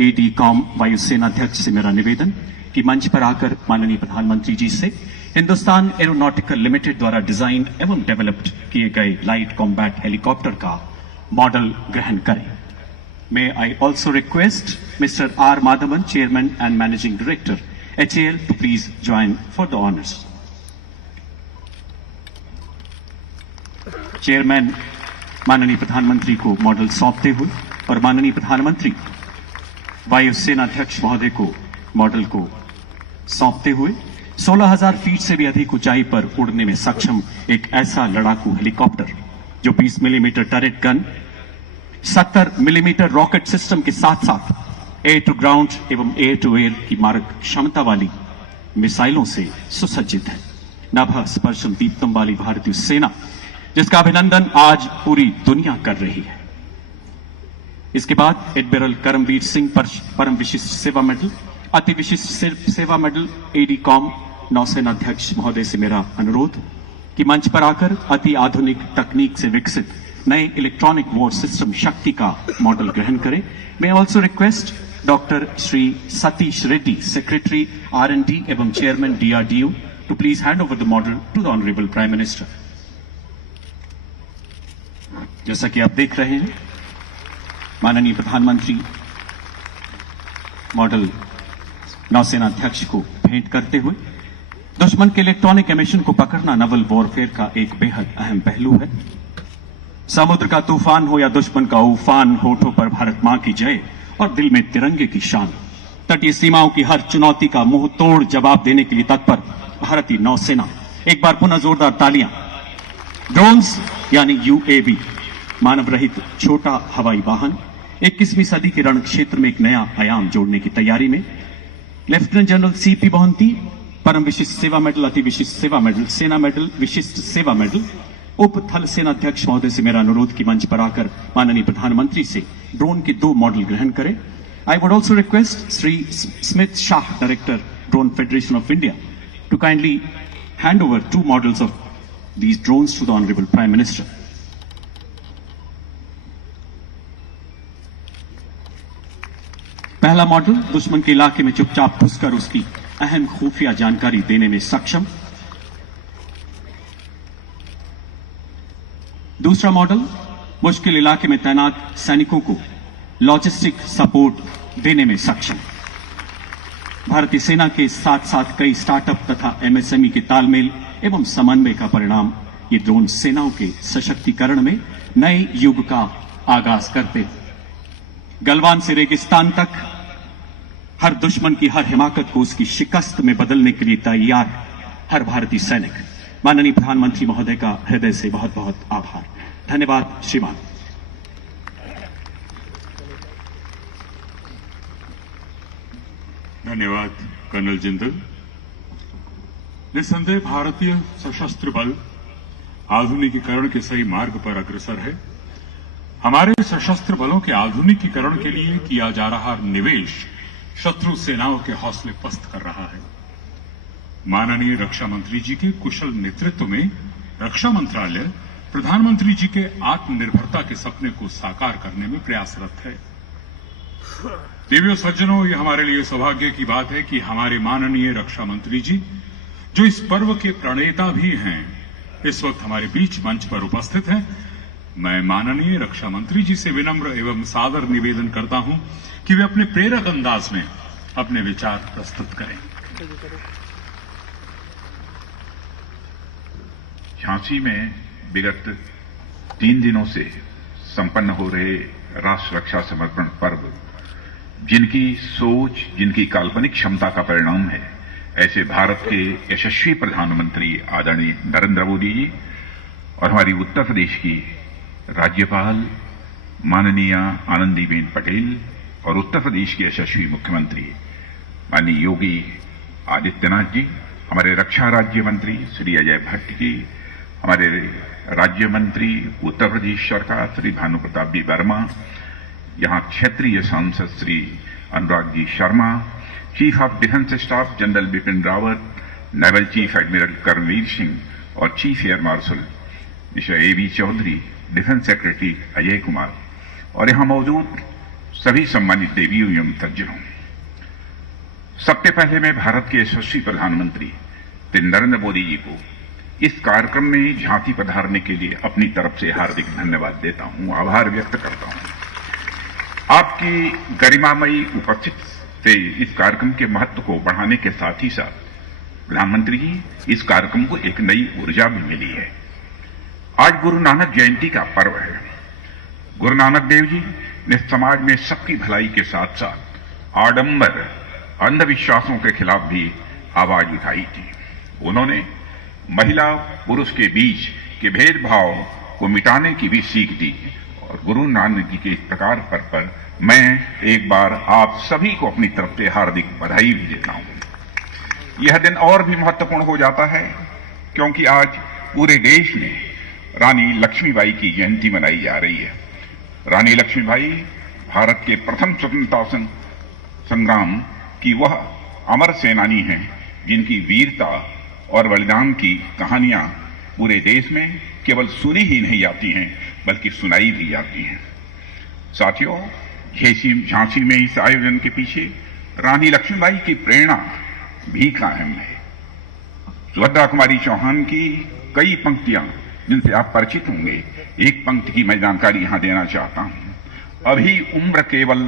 ADCOM वायुसेना अध्यक्ष से मेरा निवेदन कि मंच पर आकर माननीय प्रधानमंत्री जी से हिंदुस्तान एरोनॉटिकल लिमिटेड द्वारा डिजाइन एवं डेवलप्ड किए गए लाइट कॉम्बैट हेलीकॉप्टर का मॉडल ग्रहण करें। May I also request Mr. R. Madhavan, Chairman and Managing Director, HAL, to please join for the honors. Chairman माननीय प्रधानमंत्री को मॉडल सौंपते हुए और माननीय प्रधानमंत्री वायुसेना अध्यक्ष महोदय को मॉडल को सौंपते हुए 16,000 फीट से भी अधिक ऊंचाई पर उड़ने में सक्षम एक ऐसा लड़ाकू हेलीकॉप्टर जो 20 millimetre turret gun, 70 millimetre rocket system के साथ साथ एयर टू ग्राउंड एवं एयर टू एयर की मारक क्षमता वाली मिसाइलों से सुसज्जित है। नभ स्पर्शम दीप्तम वाली भारतीय सेना जिसका अभिनंदन आज पूरी दुनिया कर रही है। इसके बाद एडमिरल करमवीर सिंह परम विशिष्ट सेवा मेडल, अति विशिष्ट सेवा मेडल ADCOM नौसेना अध्यक्ष महोदय से मेरा अनुरोध कि मंच पर आकर अति आधुनिक तकनीक से विकसित नए इलेक्ट्रॉनिक वॉर सिस्टम शक्ति का मॉडल ग्रहण करें। मैं also request doctor Shri Satish Reddy, secretary R&D एवं chairman DRDO, to please hand over the model to the honourable Prime Minister. जैसा कि आप देख रहे हैं, माननीय प्रधानमंत्री मॉडल नौसेना अध्यक्ष को भेंट करते हुए दुश्मन के इलेक्ट्रॉनिक एमिशन को पकड़ना नवल वॉरफेयर का एक बेहद अहम पहलू है। समुद्र का तूफान हो या दुश्मन का उफान, होठों पर भारत मां की जय और दिल में तिरंगे की शान। तटीय सीमाओं की हर चुनौती का मुंह तोड़ जवाब देने के लिए तत्पर भारतीय नौसेना। एक बार पुनः जोरदार तालियां। ड्रोन्स यानी UAV, मानव रहित छोटा हवाई वाहन 21वीं सदी के रण क्षेत्र में एक नया आयाम जोड़ने की तैयारी में। लेफ्टिनेंट जनरल CP मोहंती, परम विशिष्ट सेवा मेडल, अति विशिष्ट सेवा मेडल, सेना मेडल, विशिष्ट सेवा मेडल, उप थल सेना अध्यक्ष महोदय से मेरा अनुरोध कि मंच पर आकर माननीय प्रधानमंत्री से ड्रोन के 2 मॉडल ग्रहण करें। I would also request Shri Smit Shah, director Drone Federation of India, to kindly hand over 2 models of these drones to the Honorable Prime Minister. पहला मॉडल दुश्मन के इलाके में चुपचाप घुसकर उसकी अहम खुफिया जानकारी देने में सक्षम। दूसरा मॉडल मुश्किल इलाके में तैनात सैनिकों को लॉजिस्टिक सपोर्ट देने में सक्षम। भारतीय सेना के साथ साथ कई स्टार्टअप तथा एमएसएमई के तालमेल एवं समन्वय का परिणाम ये ड्रोन सेनाओं के सशक्तिकरण में नए युग का आगाज करते। गलवान से रेगिस्तान तक हर दुश्मन की हर हिमाकत को उसकी शिकस्त में बदलने के लिए तैयार हर भारतीय सैनिक। माननीय प्रधानमंत्री महोदय का हृदय से बहुत बहुत आभार। धन्यवाद श्रीमान। धन्यवाद कर्नल जिंदल। निस्संदेह भारतीय सशस्त्र बल आधुनिकीकरण के सही मार्ग पर अग्रसर है। हमारे सशस्त्र बलों के आधुनिकीकरण के लिए किया जा रहा निवेश शत्रु सेनाओं के हौसले पस्त कर रहा है। माननीय रक्षा मंत्री जी के कुशल नेतृत्व में रक्षा मंत्रालय प्रधानमंत्री जी के आत्मनिर्भरता के सपने को साकार करने में प्रयासरत है। देवियों सज्जनों, ये हमारे लिए सौभाग्य की बात है कि हमारे माननीय रक्षा मंत्री जी, जो इस पर्व के प्रणेता भी हैं, इस वक्त हमारे बीच मंच पर उपस्थित हैं। मैं माननीय रक्षा मंत्री जी से विनम्र एवं सादर निवेदन करता हूं कि वे अपने प्रेरक अंदाज में अपने विचार प्रस्तुत करें। झांसी में विगत 3 दिनों से संपन्न हो रहे राष्ट्र रक्षा समर्पण पर्व जिनकी सोच, जिनकी काल्पनिक क्षमता का परिणाम है, ऐसे भारत के यशस्वी प्रधानमंत्री आदरणीय नरेंद्र मोदी जी और हमारी उत्तर प्रदेश की राज्यपाल माननीय आनंदीबेन पटेल और उत्तर प्रदेश के यशस्वी मुख्यमंत्री माननीय योगी आदित्यनाथ जी, हमारे रक्षा राज्य मंत्री श्री अजय भट्ट जी, हमारे राज्य मंत्री उत्तर प्रदेश सरकार श्री भानु प्रताप जी वर्मा, यहां क्षेत्रीय सांसद Shri Anurag ji Sharma, chief of defence staff general Bipin Rawat, naval chief admiral Karamvir Singh और chief air marshal mister A V. Chaudhary, defence secretary Ajay Kumar और यहां मौजूद सभी सम्मानित देवियों एवं सज्जनों, सबसे पहले मैं भारत के यशस्वी प्रधानमंत्री नरेंद्र मोदी जी को इस कार्यक्रम में झांसी पधारने के लिए अपनी तरफ से हार्दिक धन्यवाद देता हूं, आभार व्यक्त करता हूं। आपकी गरिमामयी उपस्थिति से इस कार्यक्रम के महत्व को बढ़ाने के साथ ही साथ प्रधानमंत्री जी, इस कार्यक्रम को एक नई ऊर्जा भी मिली है। आज गुरु नानक जयंती का पर्व है। गुरु नानक देव जी ने समाज में सबकी भलाई के साथ साथ आडंबर, अंधविश्वासों के खिलाफ भी आवाज उठाई थी। उन्होंने महिला पुरुष के बीच के भेदभाव को मिटाने की भी सीख दी और गुरु नानक जी के इस प्रकार पर मैं एक बार आप सभी को अपनी तरफ से हार्दिक बधाई भी देता हूं। यह दिन और भी महत्वपूर्ण हो जाता है क्योंकि आज पूरे देश में रानी लक्ष्मीबाई की जयंती मनाई जा रही है। रानी लक्ष्मीबाई भारत के प्रथम स्वतंत्रता संग्राम की वह अमर सेनानी हैं जिनकी वीरता और बलिदान की कहानियां पूरे देश में केवल सुनी ही नहीं जाती हैं बल्कि सुनाई भी जाती हैं। साथियों, झांसी में इस आयोजन के पीछे रानी लक्ष्मीबाई की प्रेरणा भी कायम है। सुभद्रा कुमारी चौहान की कई पंक्तियां जिनसे आप परिचित होंगे, एक पंक्ति की मैं जानकारी यहां देना चाहता हूं। अभी उम्र केवल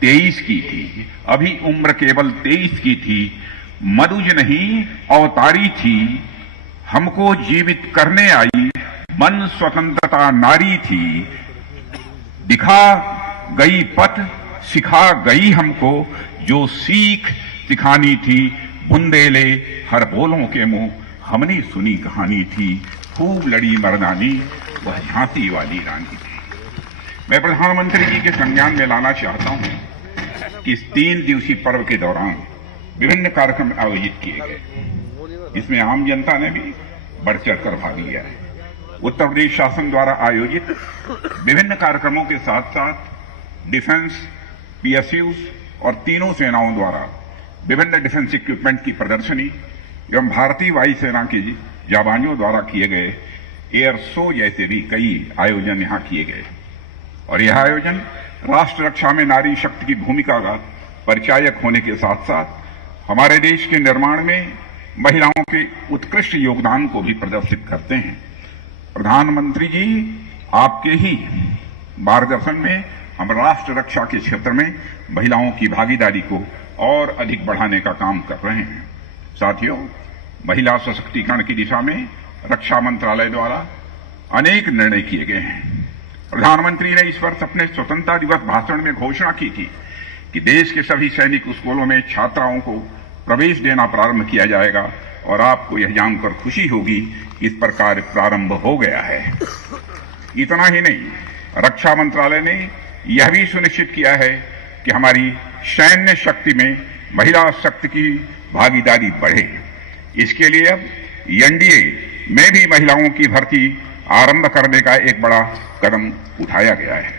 23 की थी, अभी उम्र केवल 23 की थी, मनुज नहीं अवतारी थी, हमको जीवित करने आई मन स्वतंत्रता नारी थी, दिखा गई पथ सिखा गई हमको, जो सीख सिखानी थी बुंदेले हर बोलों के मुंह, हमने सुनी कहानी थी, खूब लड़ी मर्दानी वह झांसी वाली रानी थी। मैं प्रधानमंत्री जी के संज्ञान में लाना चाहता हूं कि इस 3 दिवसीय पर्व के दौरान विभिन्न कार्यक्रम आयोजित किए गए। इसमें आम जनता ने भी बढ़ चढ़कर भाग लिया है। उत्तर प्रदेश शासन द्वारा आयोजित विभिन्न कार्यक्रमों के साथ साथ डिफेंस, पीएसयूज और तीनों सेनाओं द्वारा विभिन्न डिफेंस इक्विपमेंट की प्रदर्शनी एवं भारतीय वायुसेना के जाबाजों द्वारा किए गए एयर शो जैसे भी कई आयोजन यहां किए गए और यह आयोजन राष्ट्र रक्षा में नारी शक्ति की भूमिका का परिचायक होने के साथ साथ हमारे देश के निर्माण में महिलाओं के उत्कृष्ट योगदान को भी प्रदर्शित करते हैं। प्रधानमंत्री जी, आपके ही मार्गदर्शन में हम राष्ट्र रक्षा के क्षेत्र में महिलाओं की भागीदारी को और अधिक बढ़ाने का काम कर रहे हैं। साथियों, महिला सशक्तिकरण की दिशा में रक्षा मंत्रालय द्वारा अनेक निर्णय किए गए हैं। प्रधानमंत्री ने इस वर्ष अपने स्वतंत्रता दिवस भाषण में घोषणा की थी कि देश के सभी सैनिक स्कूलों में छात्राओं को प्रवेश देना प्रारंभ किया जाएगा और आपको यह जानकर खुशी होगी कि इस पर कार्य प्रारंभ हो गया है। इतना ही नहीं, रक्षा मंत्रालय ने यह भी सुनिश्चित किया है कि हमारी सैन्य शक्ति में महिला शक्ति की भागीदारी बढ़े। इसके लिए अब एनडीए में भी महिलाओं की भर्ती आरंभ करने का एक बड़ा कदम उठाया गया है।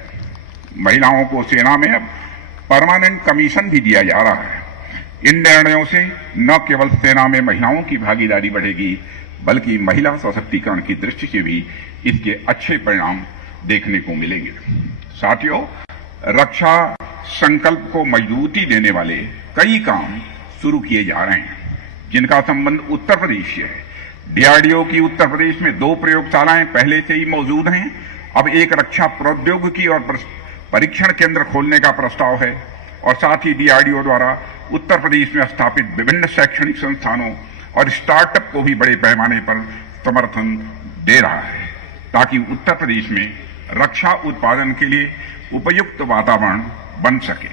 महिलाओं को सेना में अब परमानेंट कमीशन भी दिया जा रहा है। इन निर्णयों से न केवल सेना में महिलाओं की भागीदारी बढ़ेगी, बल्कि महिला सशक्तिकरण की दृष्टि से भी इसके अच्छे परिणाम देखने को मिलेंगे। साथियों, रक्षा संकल्प को मजबूती देने वाले कई काम शुरू किए जा रहे हैं, जिनका संबंध उत्तर प्रदेश से है। डीआरडीओ की उत्तर प्रदेश में 2 प्रयोगशालाएं पहले से ही मौजूद हैं। अब एक रक्षा प्रौद्योगिकी और परीक्षण केंद्र खोलने का प्रस्ताव है और साथ ही डीआरडीओ द्वारा उत्तर प्रदेश में स्थापित विभिन्न शैक्षणिक संस्थानों और स्टार्टअप को भी बड़े पैमाने पर समर्थन दे रहा है, ताकि उत्तर प्रदेश में रक्षा उत्पादन के लिए उपयुक्त वातावरण बन सके।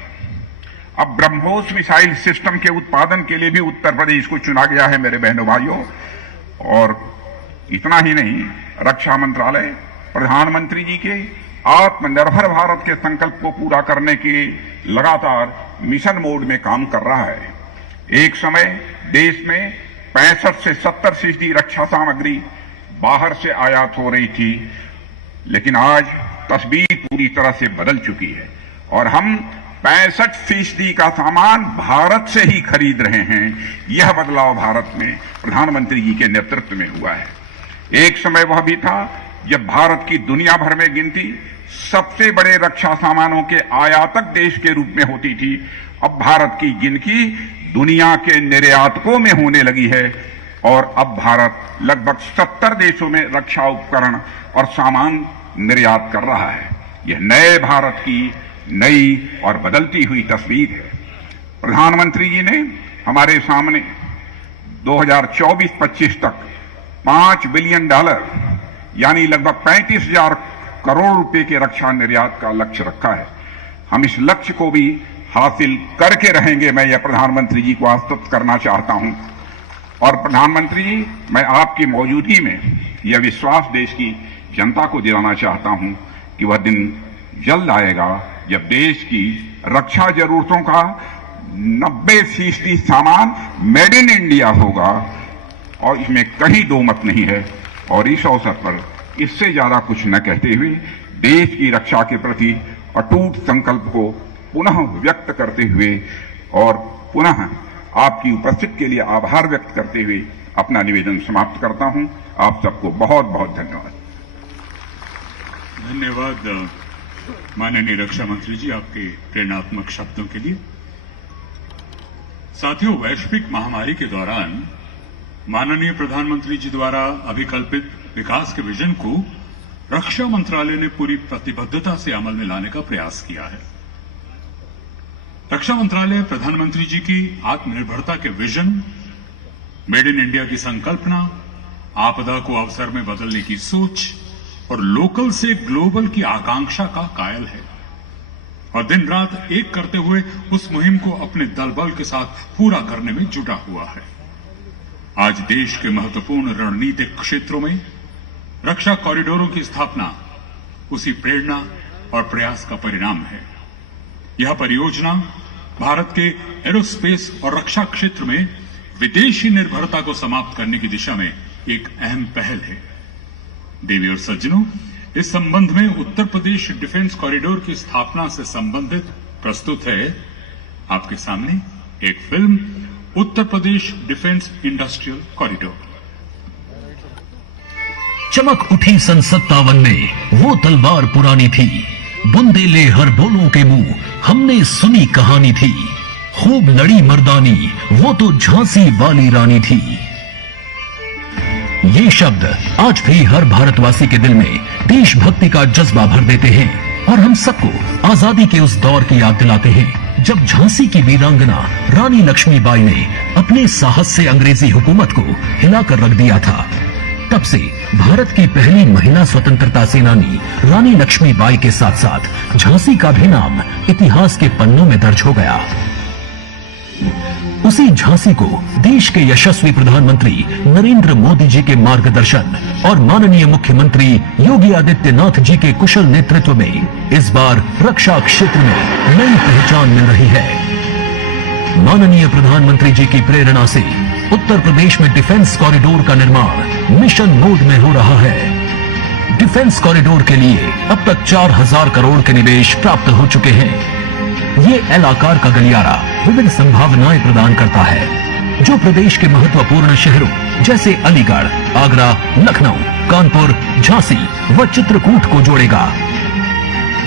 अब ब्रह्मोस मिसाइल सिस्टम के उत्पादन के लिए भी उत्तर प्रदेश को चुना गया है मेरे बहनों भाइयों। और इतना ही नहीं, रक्षा मंत्रालय प्रधानमंत्री जी के आत्मनिर्भर भारत के संकल्प को पूरा करने के लगातार मिशन मोड में काम कर रहा है। एक समय देश में 65 से 70% रक्षा सामग्री बाहर से आयात हो रही थी, लेकिन आज तस्वीर पूरी तरह से बदल चुकी है और हम 65% का सामान भारत से ही खरीद रहे हैं। यह बदलाव भारत में प्रधानमंत्री जी के नेतृत्व में हुआ है। एक समय वह भी था जब भारत की दुनिया भर में गिनती सबसे बड़े रक्षा सामानों के आयातक देश के रूप में होती थी। अब भारत की गिनती दुनिया के निर्यातकों में होने लगी है और अब भारत लगभग 70 देशों में रक्षा उपकरण और सामान निर्यात कर रहा है। यह नए भारत की नई और बदलती हुई तस्वीर है। प्रधानमंत्री जी ने हमारे सामने 2024-25 तक $5 बिलियन यानी लगभग 35,000 करोड़ रुपए के रक्षा निर्यात का लक्ष्य रखा है। हम इस लक्ष्य को भी हासिल करके रहेंगे, मैं यह प्रधानमंत्री जी को आश्वस्त करना चाहता हूं। और प्रधानमंत्री जी, मैं आपकी मौजूदगी में यह विश्वास देश की जनता को दिलाना चाहता हूं कि वह दिन जल्द आएगा जब देश की रक्षा जरूरतों का 90% सामान मेड इन इंडिया होगा और इसमें कहीं दो मत नहीं है। और इस अवसर पर इससे ज्यादा कुछ न कहते हुए देश की रक्षा के प्रति अटूट संकल्प को पुनः व्यक्त करते हुए और पुनः आपकी उपस्थिति के लिए आभार व्यक्त करते हुए अपना निवेदन समाप्त करता हूं। आप सबको बहुत बहुत धन्यवाद। धन्यवाद माननीय रक्षा मंत्री जी, आपके प्रेरणात्मक शब्दों के लिए। साथियों, वैश्विक महामारी के दौरान माननीय प्रधानमंत्री जी द्वारा अभिकल्पित विकास के विजन को रक्षा मंत्रालय ने पूरी प्रतिबद्धता से अमल में लाने का प्रयास किया है। रक्षा मंत्रालय प्रधानमंत्री जी की आत्मनिर्भरता के विजन, मेड इन इंडिया की संकल्पना, आपदा को अवसर में बदलने की सोच और लोकल से ग्लोबल की आकांक्षा का कायल है और दिन रात एक करते हुए उस मुहिम को अपने दल बल के साथ पूरा करने में जुटा हुआ है। आज देश के महत्वपूर्ण रणनीतिक क्षेत्रों में रक्षा कॉरिडोरों की स्थापना उसी प्रेरणा और प्रयास का परिणाम है। यह परियोजना भारत के एरोस्पेस और रक्षा क्षेत्र में विदेशी निर्भरता को समाप्त करने की दिशा में एक अहम पहल है। देवी और सज्जनों, इस संबंध में उत्तर प्रदेश डिफेंस कॉरिडोर की स्थापना से संबंधित प्रस्तुत है आपके सामने एक film, Uttar Pradesh defence industrial corridor. चमक उठी सन 57 में, वो तलवार पुरानी थी, बुंदेले हर बोलों के मुंह हमने सुनी कहानी थी। खूब लड़ी मर्दानी, वो तो झांसी वाली रानी थी। ये शब्द आज भी हर भारतवासी के दिल में देशभक्ति का जज्बा भर देते हैं और हम सबको आजादी के उस दौर की याद दिलाते हैं जब झांसी की वीरांगना रानी लक्ष्मीबाई ने अपने साहस से अंग्रेजी हुकूमत को हिलाकर रख दिया था। तब से भारत की पहली महिला स्वतंत्रता सेनानी रानी लक्ष्मीबाई के साथ साथ झांसी का भी नाम इतिहास के पन्नों में दर्ज हो गया। उसी झांसी को देश के यशस्वी प्रधानमंत्री नरेंद्र मोदी जी के मार्गदर्शन और माननीय मुख्यमंत्री योगी आदित्यनाथ जी के कुशल नेतृत्व में इस बार रक्षा क्षेत्र में नई पहचान मिल रही है। माननीय प्रधानमंत्री जी की प्रेरणा से उत्तर प्रदेश में डिफेंस कॉरिडोर का निर्माण मिशन मोड में हो रहा है। डिफेंस कॉरिडोर के लिए अब तक 4000 करोड़ के निवेश प्राप्त हो चुके हैं। ये एल आकार का गलियारा विभिन्न संभावनाएं प्रदान करता है जो प्रदेश के महत्वपूर्ण शहरों जैसे अलीगढ़, आगरा, लखनऊ, कानपुर, झांसी व चित्रकूट को जोड़ेगा।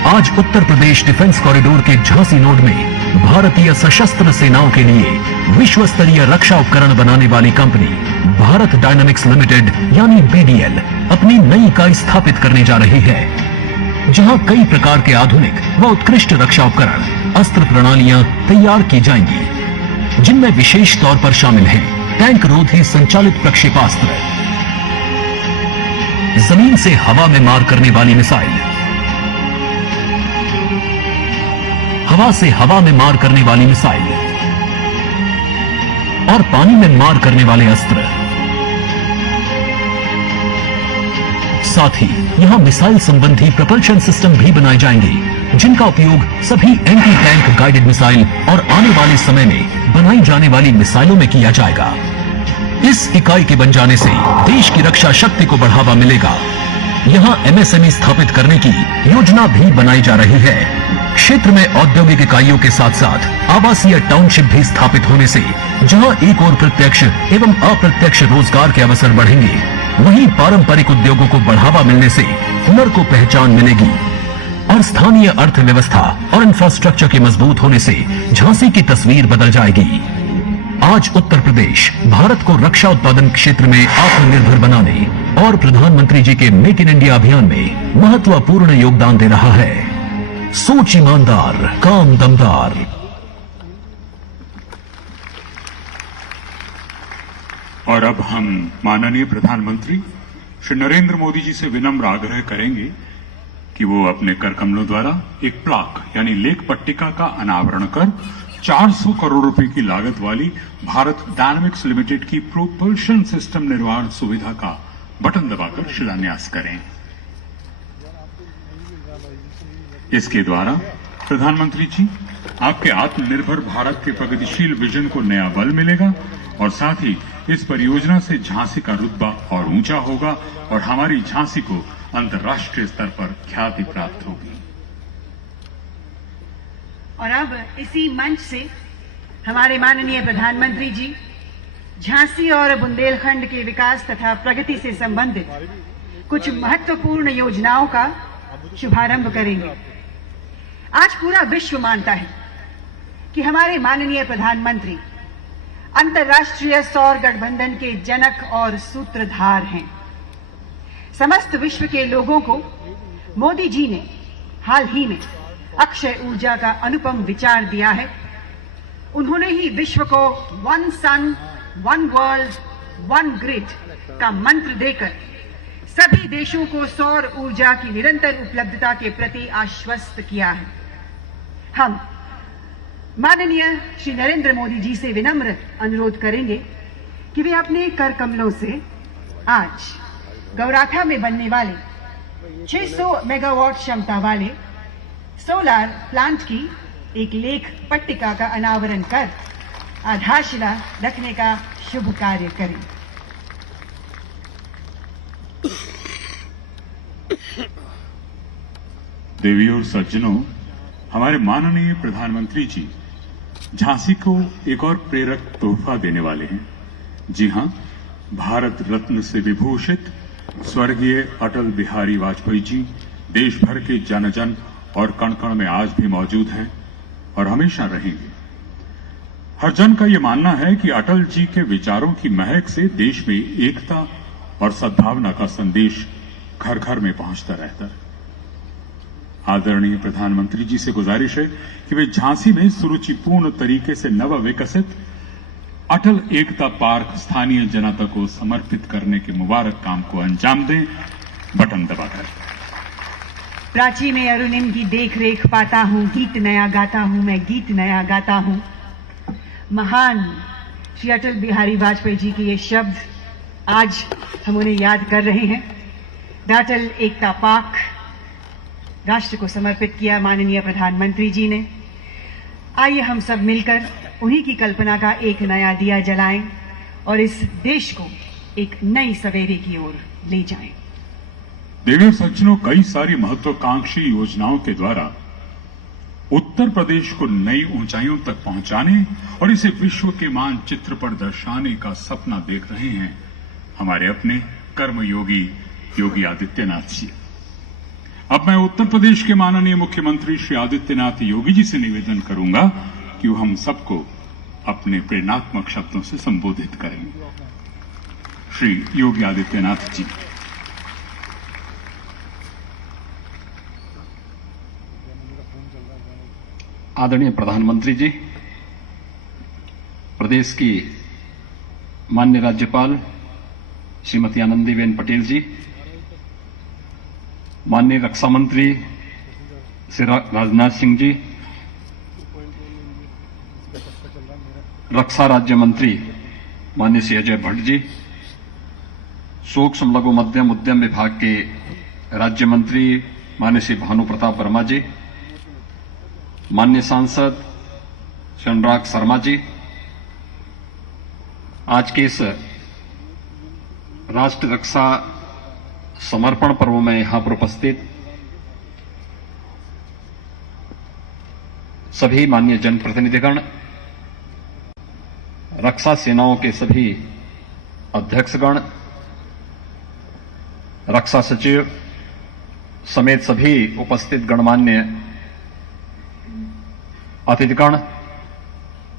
आज उत्तर प्रदेश डिफेंस कॉरिडोर के झांसी नोड में भारतीय सशस्त्र सेनाओं के लिए विश्व स्तरीय रक्षा उपकरण बनाने वाली कंपनी भारत डायनामिक्स लिमिटेड यानी BDL अपनी नई इकाई स्थापित करने जा रही है, जहां कई प्रकार के आधुनिक व उत्कृष्ट रक्षा उपकरण अस्त्र प्रणालियां तैयार की जाएंगी, जिनमें विशेष तौर पर शामिल हैं टैंक रोधी संचालित प्रक्षेपास्त्र, जमीन से हवा में मार करने वाली मिसाइल, हवा से हवा में मार करने वाली मिसाइल और पानी में मार करने वाले अस्त्र। साथ ही यहां मिसाइल संबंधी प्रपल्शन सिस्टम भी बनाए जाएंगे, जिनका उपयोग सभी एंटी टैंक गाइडेड मिसाइल और आने वाले समय में बनाई जाने वाली मिसाइलों में किया जाएगा। इस इकाई के बन जाने से देश की रक्षा शक्ति को बढ़ावा मिलेगा। यहां MSME स्थापित करने की योजना भी बनाई जा रही है। क्षेत्र में औद्योगिक इकाइयों के साथ साथ आवासीय टाउनशिप भी स्थापित होने से जहां एक और प्रत्यक्ष एवं अप्रत्यक्ष रोजगार के अवसर बढ़ेंगे, वहीं पारंपरिक उद्योगों को बढ़ावा मिलने से हुनर को पहचान मिलेगी और स्थानीय अर्थव्यवस्था और इंफ्रास्ट्रक्चर के मजबूत होने से झांसी की तस्वीर बदल जाएगी। आज उत्तर प्रदेश भारत को रक्षा उत्पादन क्षेत्र में आत्मनिर्भर बनाने और प्रधानमंत्री जी के मेक इन इंडिया अभियान में महत्वपूर्ण योगदान दे रहा है। सोच ईमानदार, काम दमदार। और अब हम माननीय प्रधानमंत्री श्री नरेंद्र मोदी जी से विनम्र आग्रह करेंगे कि वो अपने कर कमलों द्वारा एक प्लाक यानी लेख पट्टिका का अनावरण कर 400 करोड़ रुपए की लागत वाली भारत डायनामिक्स लिमिटेड की प्रोपल्शन सिस्टम निर्माण सुविधा का बटन दबाकर शिलान्यास करें। इसके द्वारा प्रधानमंत्री जी आपके आत्मनिर्भर भारत के प्रगतिशील विजन को नया बल मिलेगा और साथ ही इस परियोजना से झांसी का रुतबा और ऊंचा होगा और हमारी झांसी को अंतर्राष्ट्रीय स्तर पर ख्याति प्राप्त होगी। और अब इसी मंच से हमारे माननीय प्रधानमंत्री जी झांसी और बुंदेलखंड के विकास तथा प्रगति से संबंधित कुछ महत्वपूर्ण योजनाओं का शुभारंभ करेंगे। आज पूरा विश्व मानता है कि हमारे माननीय प्रधानमंत्री अंतर्राष्ट्रीय सौर गठबंधन के जनक और सूत्रधार हैं। समस्त विश्व के लोगों को मोदी जी ने हाल ही में अक्षय ऊर्जा का अनुपम विचार दिया है। उन्होंने ही विश्व को वन सन, वन वर्ल्ड, वन ग्रिड का मंत्र देकर सभी देशों को सौर ऊर्जा की निरंतर उपलब्धता के प्रति आश्वस्त किया है। हम माननीय श्री नरेंद्र मोदी जी से विनम्र अनुरोध करेंगे कि वे अपने कर कमलों से आज गौराठा में बनने वाले 600 मेगावाट क्षमता वाले सोलार प्लांट की एक लेख पट्टिका का अनावरण कर आधारशिला रखने का शुभ कार्य करें। देवी और सज्जनों, हमारे माननीय प्रधानमंत्री जी झांसी को एक और प्रेरक तोहफा देने वाले हैं। जी हां, भारत रत्न से विभूषित स्वर्गीय अटल बिहारी वाजपेयी जी देश भर के जन जन और कण कण में आज भी मौजूद हैं और हमेशा रहेंगे। हर जन का यह मानना है कि अटल जी के विचारों की महक से देश में एकता और सद्भावना का संदेश घर घर में पहुंचता रहता है। आदरणीय प्रधानमंत्री जी से गुजारिश है कि वे झांसी में सुरुचिपूर्ण तरीके से नव विकसित अटल एकता पार्क स्थानीय जनता को समर्पित करने के मुबारक काम को अंजाम दें। बटन दबाकर। प्राची में अरुणिम की देख रेख पाता हूँ, गीत नया गाता हूँ, मैं गीत नया गाता हूँ। महान श्री अटल बिहारी वाजपेयी जी के ये शब्द आज हम उन्हें याद कर रहे हैं। अटल एकता पार्क राष्ट्र को समर्पित किया माननीय प्रधानमंत्री जी ने। आइए हम सब मिलकर उन्हीं की कल्पना का एक नया दिया जलाएं और इस देश को एक नई सवेरे की ओर ले जाएं। देवी और सज्जनों, कई सारी महत्वाकांक्षी योजनाओं के द्वारा उत्तर प्रदेश को नई ऊंचाइयों तक पहुंचाने और इसे विश्व के मानचित्र पर दर्शाने का सपना देख रहे हैं हमारे अपने कर्मयोगी योगी आदित्यनाथ जी। अब मैं उत्तर प्रदेश के माननीय मुख्यमंत्री श्री आदित्यनाथ योगी जी से निवेदन करूंगा कि वो हम सबको अपने प्रेरणात्मक शब्दों से संबोधित करें। श्री योगी आदित्यनाथ जी। आदरणीय प्रधानमंत्री जी, प्रदेश की माननीय राज्यपाल श्रीमती आनंदीबेन पटेल जी, माननीय रक्षा मंत्री श्री राजनाथ सिंह जी, रक्षा राज्य मंत्री माननीय श्री अजय भट्ट जी, सूक्ष्म लघु मध्यम उद्यम विभाग के राज्य मंत्री माननीय श्री भानु प्रताप वर्मा जी, माननीय सांसद श्री अनुराग शर्मा जी, आज के इस राष्ट्र रक्षा समर्पण पर्व में यहां पर उपस्थित सभी माननीय जनप्रतिनिधिगण, रक्षा सेनाओं के सभी अध्यक्षगण, रक्षा सचिव समेत सभी उपस्थित गणमान्य अतिथिगण,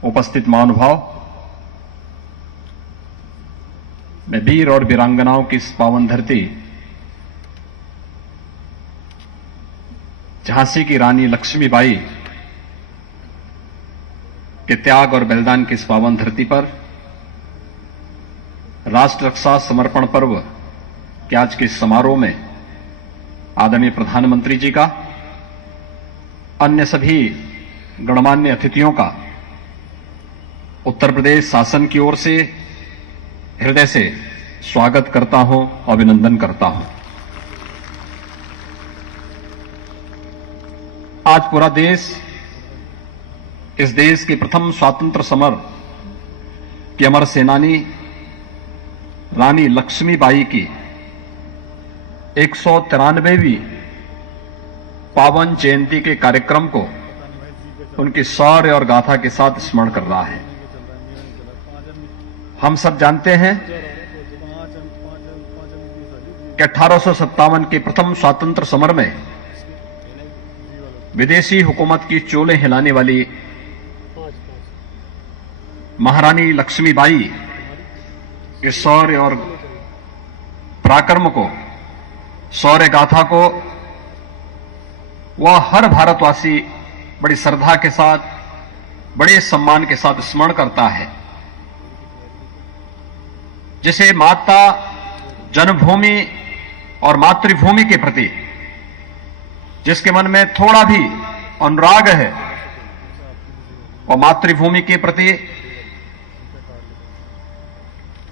उपस्थित महानुभाव, मैं वीर और वीरांगनाओं की इस पावन धरती झांसी की रानी लक्ष्मीबाई के त्याग और बलिदान की इस पावन धरती पर राष्ट्र रक्षा समर्पण पर्व के आज के समारोह में आदरणीय प्रधानमंत्री जी का, अन्य सभी गणमान्य अतिथियों का उत्तर प्रदेश शासन की ओर से हृदय से स्वागत करता हूं, अभिनंदन करता हूं। आज पूरा देश इस देश के प्रथम स्वतंत्र समर की अमर सेनानी रानी लक्ष्मीबाई की 193वीं पावन जयंती के कार्यक्रम को उनकी शौर्य और गाथा के साथ स्मरण कर रहा है। हम सब जानते हैं कि 1857 के प्रथम स्वतंत्र समर में विदेशी हुकूमत की चोलें हिलाने वाली महारानी लक्ष्मीबाई के शौर्य और पराक्रम को, शौर्य गाथा को वह हर भारतवासी बड़ी श्रद्धा के साथ, बड़े सम्मान के साथ स्मरण करता है। जिसे माता जन्मभूमि और मातृभूमि के प्रति जिसके मन में थोड़ा भी अनुराग है और मातृभूमि के प्रति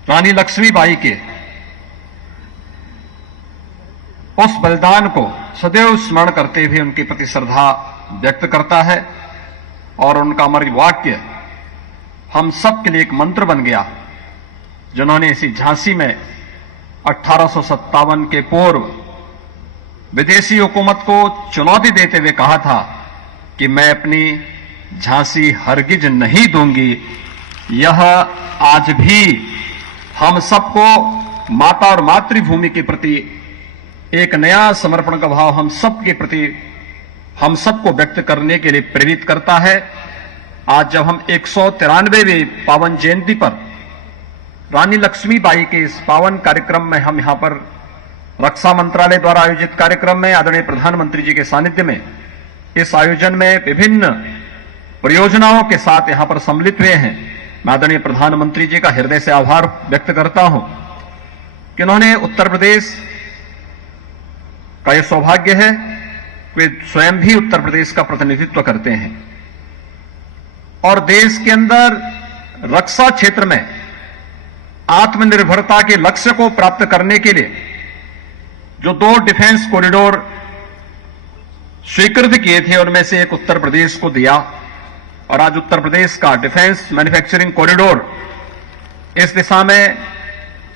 रानी लक्ष्मीबाई के उस बलिदान को सदैव स्मरण करते हुए उनके प्रति श्रद्धा व्यक्त करता है। और उनका अमर वाक्य हम सब के लिए एक मंत्र बन गया, जिन्होंने इसी झांसी में 1857 के पूर्व विदेशी हुकूमत को चुनौती देते हुए कहा था कि मैं अपनी झांसी हरगिज नहीं दूंगी। यह आज भी हम सबको माता और मातृभूमि के प्रति एक नया समर्पण का भाव हम सबके प्रति हम सबको व्यक्त करने के लिए प्रेरित करता है। आज जब हम 193वीं पावन जयंती पर रानी लक्ष्मीबाई के इस पावन कार्यक्रम में हम यहां पर रक्षा मंत्रालय द्वारा आयोजित कार्यक्रम में आदरणीय प्रधानमंत्री जी के सानिध्य में इस आयोजन में विभिन्न परियोजनाओं के साथ यहां पर सम्मिलित हुए हैं। मैं आदरणीय प्रधानमंत्री जी का हृदय से आभार व्यक्त करता हूं कि उन्होंने उत्तर प्रदेश का यह सौभाग्य है, वे स्वयं भी उत्तर प्रदेश का प्रतिनिधित्व करते हैं और देश के अंदर रक्षा क्षेत्र में आत्मनिर्भरता के लक्ष्य को प्राप्त करने के लिए जो 2 डिफेंस कॉरिडोर स्वीकृत किए थे उनमें से एक उत्तर प्रदेश को दिया और आज उत्तर प्रदेश का डिफेंस मैन्युफैक्चरिंग कॉरिडोर इस दिशा में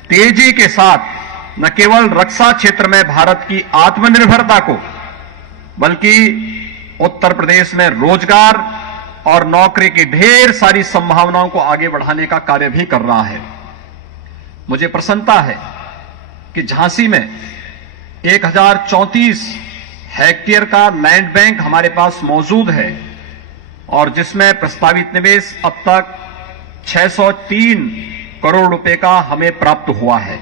तेजी के साथ न केवल रक्षा क्षेत्र में भारत की आत्मनिर्भरता को बल्कि उत्तर प्रदेश में रोजगार और नौकरी की ढेर सारी संभावनाओं को आगे बढ़ाने का कार्य भी कर रहा है। मुझे प्रसन्नता है कि झांसी में 1034 हेक्टेयर का लैंड बैंक हमारे पास मौजूद है और जिसमें प्रस्तावित निवेश अब तक 603 करोड़ रुपए का हमें प्राप्त हुआ है।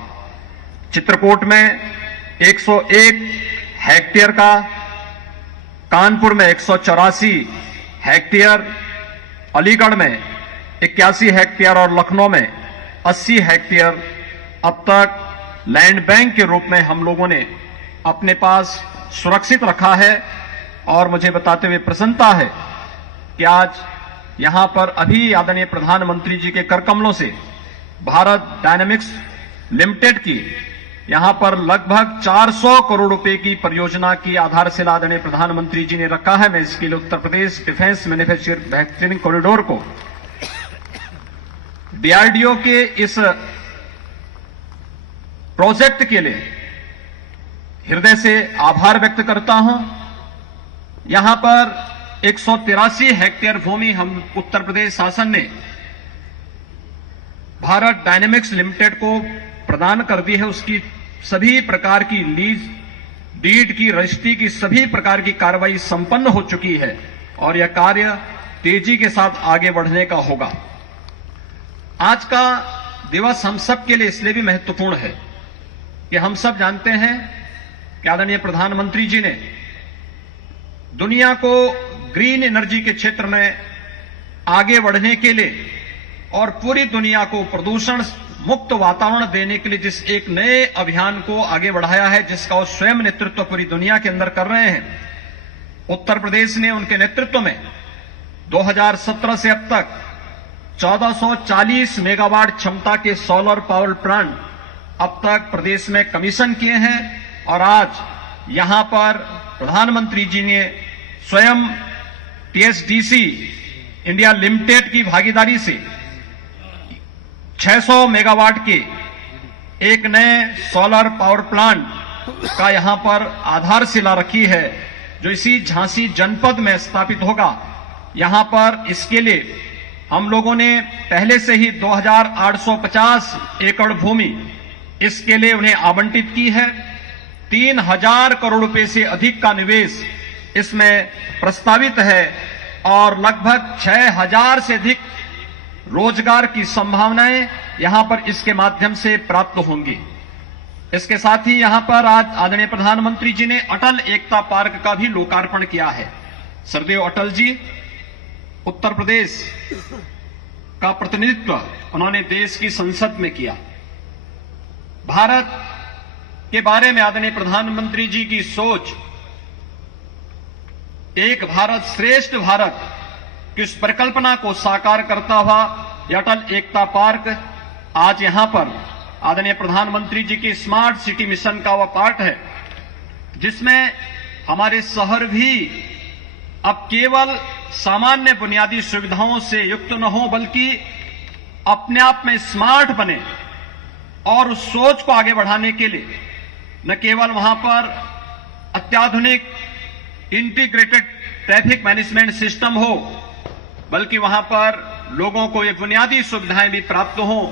चित्रकूट में 101 हेक्टेयर का, कानपुर में 184 हेक्टेयर, अलीगढ़ में 81 हेक्टेयर और लखनऊ में 80 हेक्टेयर अब तक लैंड बैंक के रूप में हम लोगों ने अपने पास सुरक्षित रखा है और मुझे बताते हुए प्रसन्नता है कि आज यहां पर अभी आदरणीय प्रधानमंत्री जी के कर कमलों से भारत डायनेमिक्स लिमिटेड की यहां पर लगभग 400 करोड़ रुपए की परियोजना की आधारशिला आदरणीय प्रधानमंत्री जी ने रखा है। मैं इसके लिए Uttar Pradesh defence manufacturing corridor को डीआरडीओ के इस प्रोजेक्ट के लिए हृदय से आभार व्यक्त करता हूं। यहां पर 183 हेक्टेयर भूमि हम उत्तर प्रदेश शासन ने भारत डायनेमिक्स लिमिटेड को प्रदान कर दी है। उसकी सभी प्रकार की लीज डीड की रजिस्ट्री की सभी प्रकार की कार्रवाई संपन्न हो चुकी है और यह कार्य तेजी के साथ आगे बढ़ने का होगा। आज का दिवस हम सब के लिए इसलिए भी महत्वपूर्ण है कि हम सब जानते हैं कि आदरणीय प्रधानमंत्री जी ने दुनिया को ग्रीन एनर्जी के क्षेत्र में आगे बढ़ने के लिए और पूरी दुनिया को प्रदूषण मुक्त वातावरण देने के लिए जिस एक नए अभियान को आगे बढ़ाया है, जिसका वो स्वयं नेतृत्व पूरी दुनिया के अंदर कर रहे हैं, उत्तर प्रदेश ने उनके नेतृत्व में 2017 से अब तक 1440 मेगावाट क्षमता के सोलर पावर प्लांट अब तक प्रदेश में कमीशन किए हैं और आज यहां पर प्रधानमंत्री जी ने स्वयं टीएसडीसी इंडिया लिमिटेड की भागीदारी से 600 मेगावाट के एक नए सोलर पावर प्लांट का यहां पर आधारशिला रखी है, जो इसी झांसी जनपद में स्थापित होगा। यहां पर इसके लिए हम लोगों ने पहले से ही 2850 एकड़ भूमि इसके लिए उन्हें आवंटित की है। 3000 करोड़ रुपए से अधिक का निवेश इसमें प्रस्तावित है और लगभग 6000 से अधिक रोजगार की संभावनाएं यहां पर इसके माध्यम से प्राप्त होंगी। इसके साथ ही यहां पर आज आदरणीय प्रधानमंत्री जी ने अटल एकता पार्क का भी लोकार्पण किया है। सरदेव अटल जी उत्तर प्रदेश का प्रतिनिधित्व उन्होंने देश की संसद में किया। भारत के बारे में आदरणीय प्रधानमंत्री जी की सोच, एक भारत श्रेष्ठ भारत की उस परिकल्पना को साकार करता हुआ यह अटल एकता पार्क आज यहां पर आदरणीय प्रधानमंत्री जी की स्मार्ट सिटी मिशन का वह पार्ट है, जिसमें हमारे शहर भी अब केवल सामान्य बुनियादी सुविधाओं से युक्त न हो, बल्कि अपने आप में स्मार्ट बने और उस सोच को आगे बढ़ाने के लिए न केवल वहां पर अत्याधुनिक इंटीग्रेटेड ट्रैफिक मैनेजमेंट सिस्टम हो, बल्कि वहां पर लोगों को ये बुनियादी सुविधाएं भी प्राप्त हों,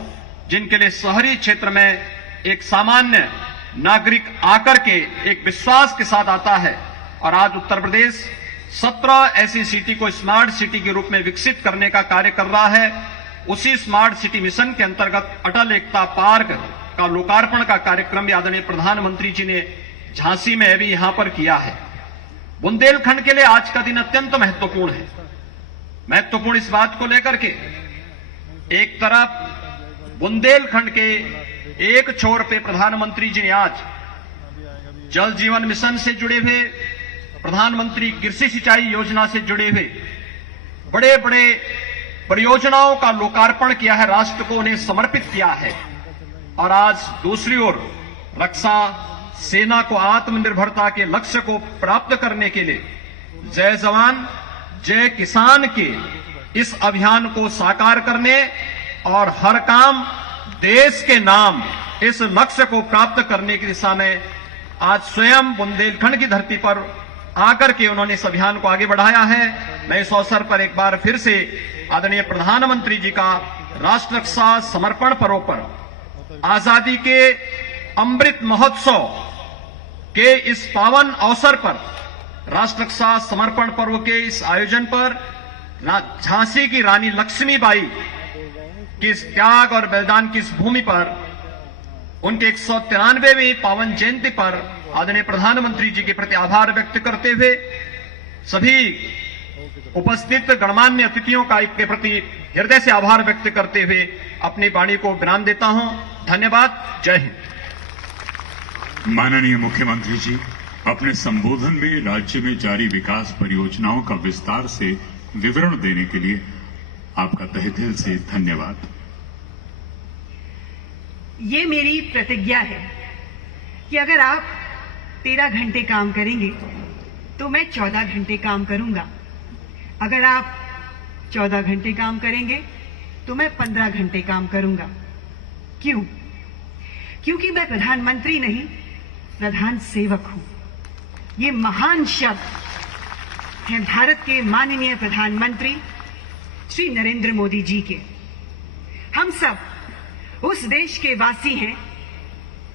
जिनके लिए शहरी क्षेत्र में एक सामान्य नागरिक आकर के एक विश्वास के साथ आता है। और आज उत्तर प्रदेश 17 ऐसी सिटी को स्मार्ट सिटी के रूप में विकसित करने का कार्य कर रहा है। उसी स्मार्ट सिटी मिशन के अंतर्गत अटल एकता पार्क का लोकार्पण का कार्यक्रम आदरणीय प्रधानमंत्री जी ने झांसी में भी यहां पर किया है। बुंदेलखंड के लिए आज का दिन अत्यंत महत्वपूर्ण है। महत्वपूर्ण इस बात को लेकर के एक तरफ बुंदेलखंड के एक छोर पे प्रधानमंत्री जी ने आज जल जीवन मिशन से जुड़े हुए, प्रधानमंत्री कृषि सिंचाई योजना से जुड़े हुए बड़े बड़े परियोजनाओं का लोकार्पण किया है, राष्ट्र को उन्हें समर्पित किया है। और आज दूसरी ओर रक्षा सेना को आत्मनिर्भरता के लक्ष्य को प्राप्त करने के लिए जय जवान जय किसान के इस अभियान को साकार करने और हर काम देश के नाम इस लक्ष्य को प्राप्त करने की दिशा में आज स्वयं बुंदेलखंड की धरती पर आकर के उन्होंने इस अभियान को आगे बढ़ाया है। मैं इस अवसर पर एक बार फिर से आदरणीय प्रधानमंत्री जी का राष्ट्र रक्षा समर्पण पर्व पर, आजादी के अमृत महोत्सव के इस पावन अवसर पर, राष्ट्र रक्षा समर्पण पर्व के इस आयोजन पर झांसी की रानी लक्ष्मीबाई की इस त्याग और बलिदान की इस भूमि पर उनके 193वीं पावन जयंती पर आदरणीय प्रधानमंत्री जी के प्रति आभार व्यक्त करते हुए सभी उपस्थित गणमान्य अतिथियों का के प्रति हृदय से आभार व्यक्त करते हुए अपनी वाणी को विराम देता हूं। धन्यवाद। जय हिंद। माननीय मुख्यमंत्री जी, अपने संबोधन में राज्य में जारी विकास परियोजनाओं का विस्तार से विवरण देने के लिए आपका तहे दिल से धन्यवाद। ये मेरी प्रतिज्ञा है कि अगर आप 13 घंटे काम करेंगे तो मैं 14 घंटे काम करूंगा। अगर आप 14 घंटे काम करेंगे तो मैं 15 घंटे काम करूंगा। क्यों? क्योंकि मैं प्रधानमंत्री नहीं, प्रधान सेवक हूं। ये महान शब्द हैं भारत के माननीय प्रधानमंत्री श्री नरेंद्र मोदी जी के। हम सब उस देश के वासी हैं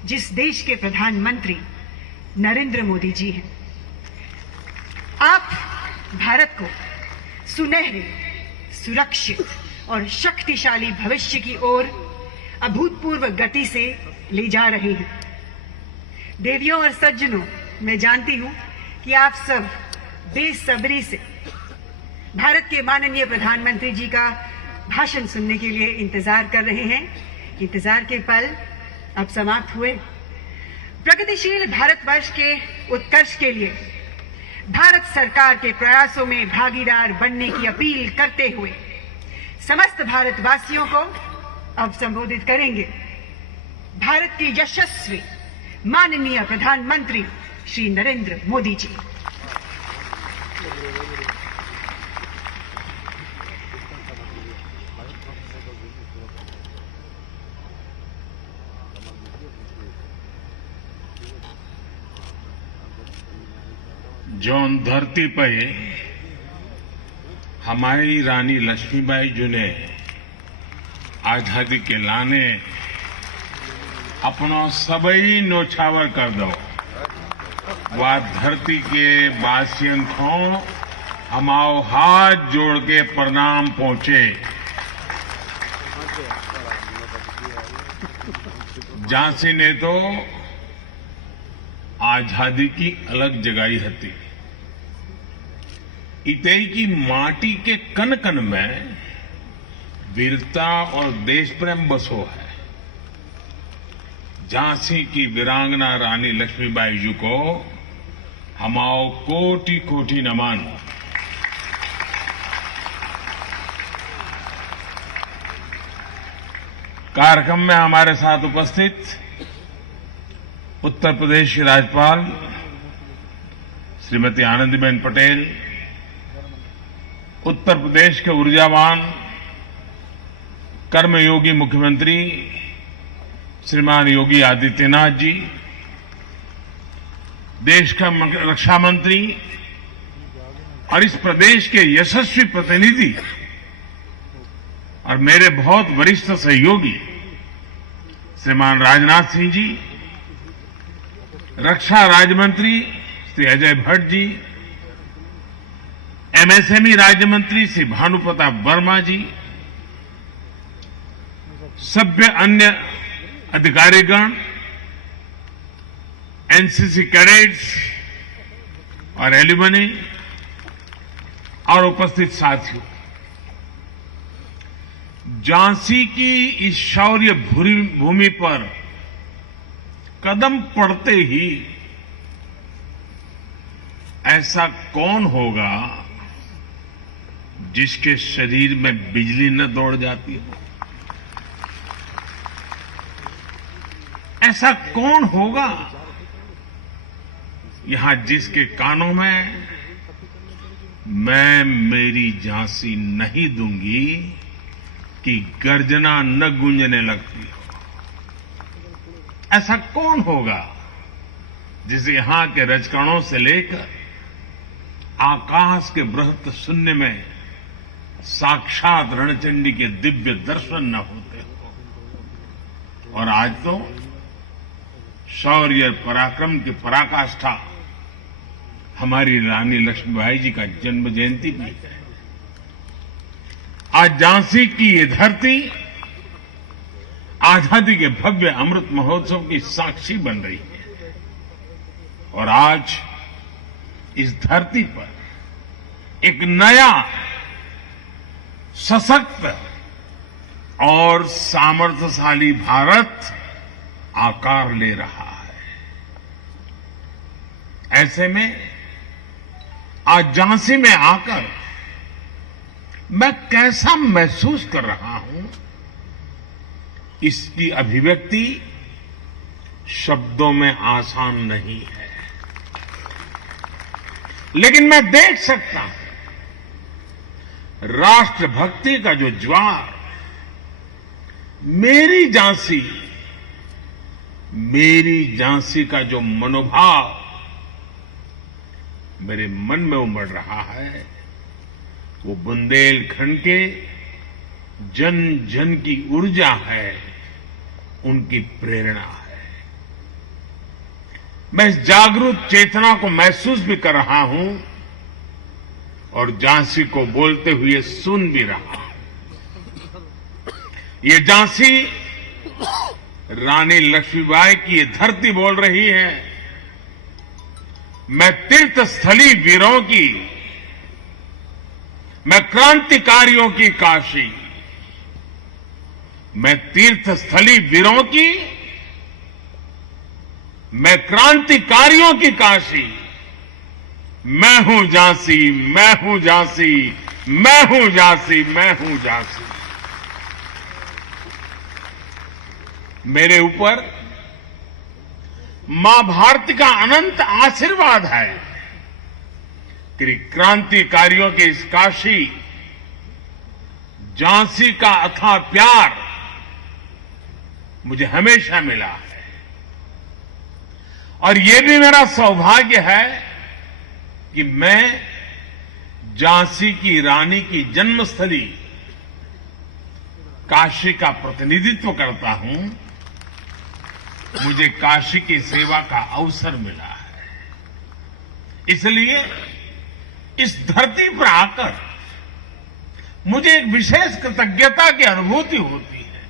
जिस देश के प्रधानमंत्री नरेंद्र मोदी जी हैं। आप भारत को सुनहरे, सुरक्षित और शक्तिशाली भविष्य की ओर अभूतपूर्व गति से ले जा रहे हैं। देवियों और सज्जनों, मैं जानती हूं कि आप सब बेसब्री से भारत के माननीय प्रधानमंत्री जी का भाषण सुनने के लिए इंतजार कर रहे हैं। इंतजार के पल अब समाप्त हुए। प्रगतिशील भारतवर्ष के उत्कर्ष के लिए भारत सरकार के प्रयासों में भागीदार बनने की अपील करते हुए समस्त भारतवासियों को अब संबोधित करेंगे भारत के यशस्वी माननीय प्रधानमंत्री श्री नरेंद्र मोदी जी। जौन धरती पे हमारी रानी लक्ष्मीबाई जी ने आजादी के लाने अपनो सबई नौछावर कर दो, वह धरती के वासियन को हमाओ हाथ जोड़ के प्रणाम पहुंचे। झांसी ने तो आजादी की अलग जगाई हती। इतई की माटी के कन कन में वीरता और देश प्रेम बसो है। झांसी की वीरांगना रानी लक्ष्मीबाई जी को हमाओ कोटि कोटि नमन। कार्यक्रम में हमारे साथ उपस्थित उत्तर प्रदेश की राज्यपाल श्रीमती आनंदीबेन पटेल, उत्तर प्रदेश के ऊर्जावान कर्मयोगी मुख्यमंत्री श्रीमान योगी आदित्यनाथ जी, देश का रक्षा मंत्री और इस प्रदेश के यशस्वी प्रतिनिधि और मेरे बहुत वरिष्ठ सहयोगी श्रीमान राजनाथ सिंह जी, रक्षा राज्य मंत्री श्री अजय भट्ट जी, एमएसएमई राज्य मंत्री श्री भानु प्रताप वर्मा जी, सभ्य अन्य अधिकारीगण, एनसीसी कैडेट्स और एल्यूमनी और उपस्थित साथियों, झांसी की इस शौर्य भूमि पर कदम पड़ते ही ऐसा कौन होगा जिसके शरीर में बिजली न दौड़ जाती हो? ऐसा कौन होगा यहां जिसके कानों में मैं मेरी झांसी नहीं दूंगी कि गर्जना न गूंजने लगती हो? ऐसा कौन होगा जिसे यहां के रजकणों से लेकर आकाश के बृहत शून्य में साक्षात रणचंडी के दिव्य दर्शन न होते हो? और आज तो शौर्य पराक्रम की पराकाष्ठा हमारी रानी लक्ष्मीबाई जी का जन्म जयंती भी है। आज झांसी की ये धरती आजादी के भव्य अमृत महोत्सव की साक्षी बन रही है और आज इस धरती पर एक नया सशक्त और सामर्थ्यशाली भारत आकार ले रहा है। ऐसे में आज झांसी में आकर मैं कैसा महसूस कर रहा हूं, इसकी अभिव्यक्ति शब्दों में आसान नहीं है, लेकिन मैं देख सकता हूं राष्ट्रभक्ति का जो ज्वार मेरी झांसी का जो मनोभाव मेरे मन में उमड़ रहा है, वो बुंदेलखंड के जन जन की ऊर्जा है, उनकी प्रेरणा है। मैं इस जागरूक चेतना को महसूस भी कर रहा हूं और झांसी को बोलते हुए सुन भी रहा हूं। ये झांसी रानी लक्ष्मीबाई की ये धरती बोल रही है। मैं तीर्थस्थली वीरों की, मैं क्रांतिकारियों की काशी, मैं तीर्थस्थली वीरों की, मैं क्रांतिकारियों की काशी, मैं हूं झांसी, मैं हूं झांसी, मैं हूं झांसी, मैं हूं झांसी। मेरे ऊपर मां भारती का अनंत आशीर्वाद है कि क्रांतिकारियों के इस काशी झांसी का अथाह प्यार मुझे हमेशा मिला है। और ये भी मेरा सौभाग्य है कि मैं झांसी की रानी की जन्मस्थली काशी का प्रतिनिधित्व करता हूं। मुझे काशी की सेवा का अवसर मिला है, इसलिए इस धरती पर आकर मुझे एक विशेष कृतज्ञता की अनुभूति होती है,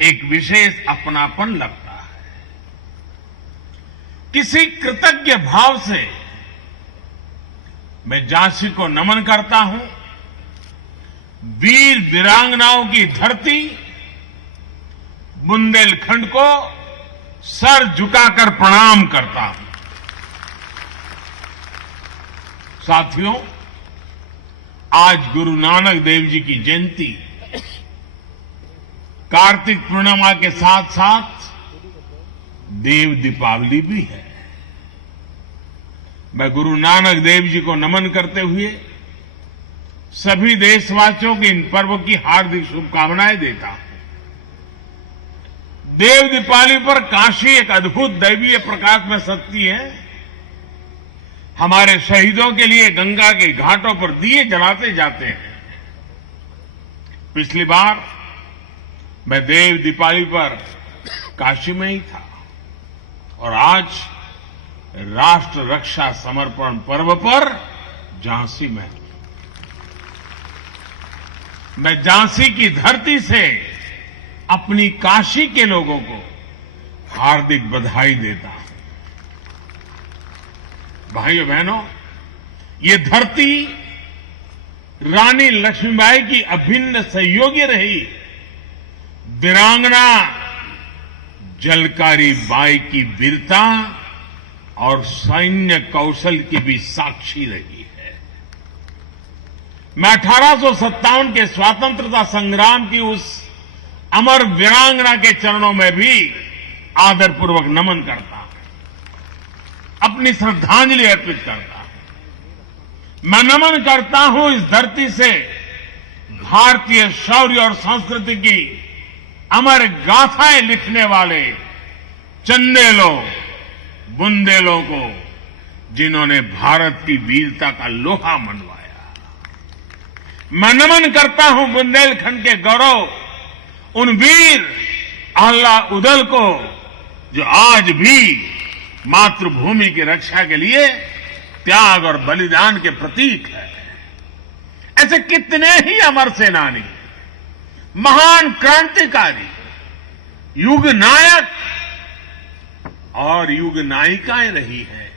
एक विशेष अपनापन लगता है। किसी कृतज्ञ भाव से मैं झांसी को नमन करता हूं। वीर वीरांगनाओं की धरती बुंदेलखंड को सर झुकाकर प्रणाम करता हूं। साथियों, आज गुरु नानक देव जी की जयंती कार्तिक पूर्णिमा के साथ साथ देव दीपावली भी है। मैं गुरु नानक देव जी को नमन करते हुए सभी देशवासियों के इन पर्व की हार्दिक शुभकामनाएं देता हूं। देव दीपावली पर काशी एक अद्भुत दैवीय प्रकाश में सजती है। हमारे शहीदों के लिए गंगा के घाटों पर दिए जलाते जाते हैं। पिछली बार मैं देव दीपावली पर काशी में ही था और आज राष्ट्र रक्षा समर्पण पर्व पर झांसी में हूं। मैं झांसी की धरती से अपनी काशी के लोगों को हार्दिक बधाई देता हूं। भाइयों बहनों, ये धरती रानी लक्ष्मीबाई की अभिन्न सहयोगी रही वीरांगना जलकारी बाई की वीरता और सैन्य कौशल की भी साक्षी रही है। मैं 1857 के स्वतंत्रता संग्राम की उस अमर वीरांगना के चरणों में भी आदरपूर्वक नमन करता हूं, अपनी श्रद्धांजलि अर्पित करता हूं। मैं नमन करता हूं इस धरती से भारतीय शौर्य और संस्कृति की अमर गाथाएं लिखने वाले चंदेलों, बुंदेलों को, जिन्होंने भारत की वीरता का लोहा मनवाया। मैं नमन करता हूं बुंदेलखंड के गौरव उन वीर आल्हा उदल को जो आज भी मातृभूमि की रक्षा के लिए त्याग और बलिदान के प्रतीक है। ऐसे कितने ही अमर सेनानी, महान क्रांतिकारी, युग नायक और युग नायिकाएं रही हैं,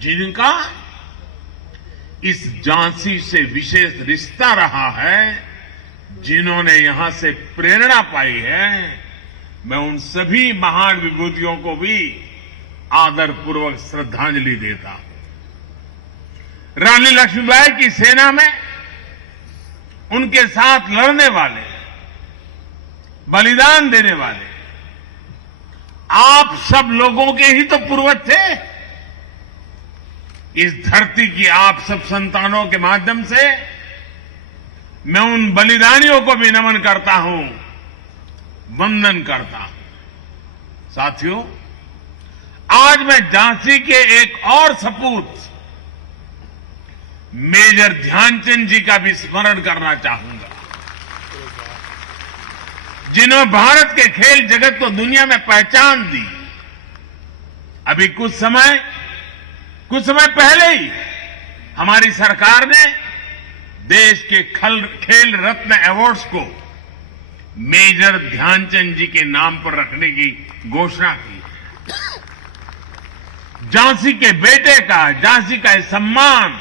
जिनका इस झांसी से विशेष रिश्ता रहा है, जिन्होंने यहां से प्रेरणा पाई है। मैं उन सभी महान विभूतियों को भी आदरपूर्वक श्रद्धांजलि देता हूं। रानी लक्ष्मीबाई की सेना में उनके साथ लड़ने वाले, बलिदान देने वाले आप सब लोगों के ही तो पूर्वज थे। इस धरती की आप सब संतानों के माध्यम से मैं उन बलिदानियों को भी नमन करता हूं, वंदन करता हूं। साथियों, आज मैं झांसी के एक और सपूत मेजर ध्यानचंद जी का भी स्मरण करना चाहूंगा, जिन्होंने भारत के खेल जगत को दुनिया में पहचान दी। अभी कुछ समय पहले ही हमारी सरकार ने देश के खेल रत्न अवार्ड्स को मेजर ध्यानचंद जी के नाम पर रखने की घोषणा की। झांसी के बेटे का, झांसी का सम्मान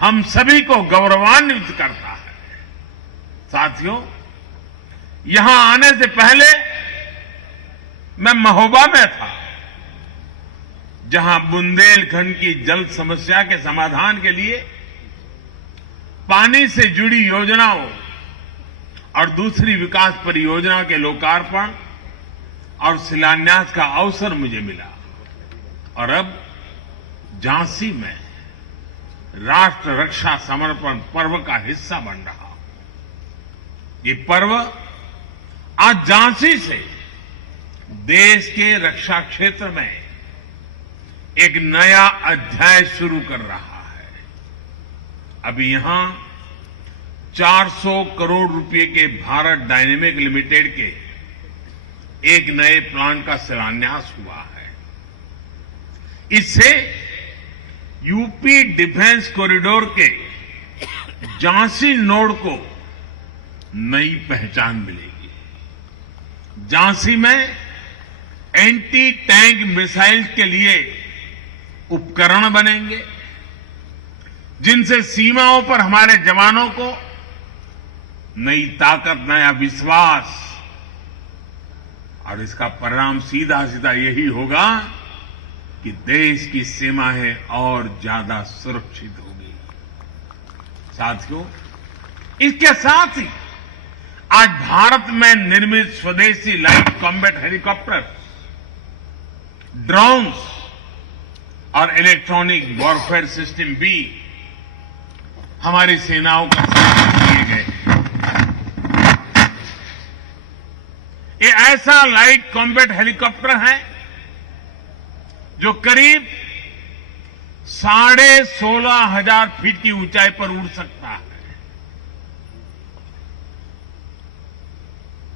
हम सभी को गौरवान्वित करता है। साथियों, यहां आने से पहले मैं महोबा में था, जहां बुंदेलखंड की जल समस्या के समाधान के लिए पानी से जुड़ी योजनाओं और दूसरी विकास परियोजना के लोकार्पण और शिलान्यास का अवसर मुझे मिला। और अब झांसी में राष्ट्र रक्षा समर्पण पर्व का हिस्सा बन रहा। ये पर्व आज झांसी से देश के रक्षा क्षेत्र में एक नया अध्याय शुरू कर रहा है। अभी यहां 400 करोड़ रुपए के भारत डायनेमिक लिमिटेड के एक नए प्लांट का शिलान्यास हुआ है। इससे यूपी डिफेंस कॉरिडोर के झांसी नोड को नई पहचान मिलेगी। झांसी में एंटी टैंक मिसाइल के लिए उपकरण बनेंगे, जिनसे सीमाओं पर हमारे जवानों को नई ताकत, नया विश्वास, और इसका परिणाम सीधा सीधा यही होगा कि देश की सीमाएं और ज्यादा सुरक्षित होगी। साथियों, इसके साथ ही आज भारत में निर्मित स्वदेशी लाइट कॉम्बैट हेलीकॉप्टर, ड्रोन्स और इलेक्ट्रॉनिक वॉरफेयर सिस्टम भी हमारी सेनाओं का समर्थन किए गए। ये ऐसा लाइट कॉम्बैट हेलीकॉप्टर है जो करीब 16,500 फीट की ऊंचाई पर उड़ सकता है।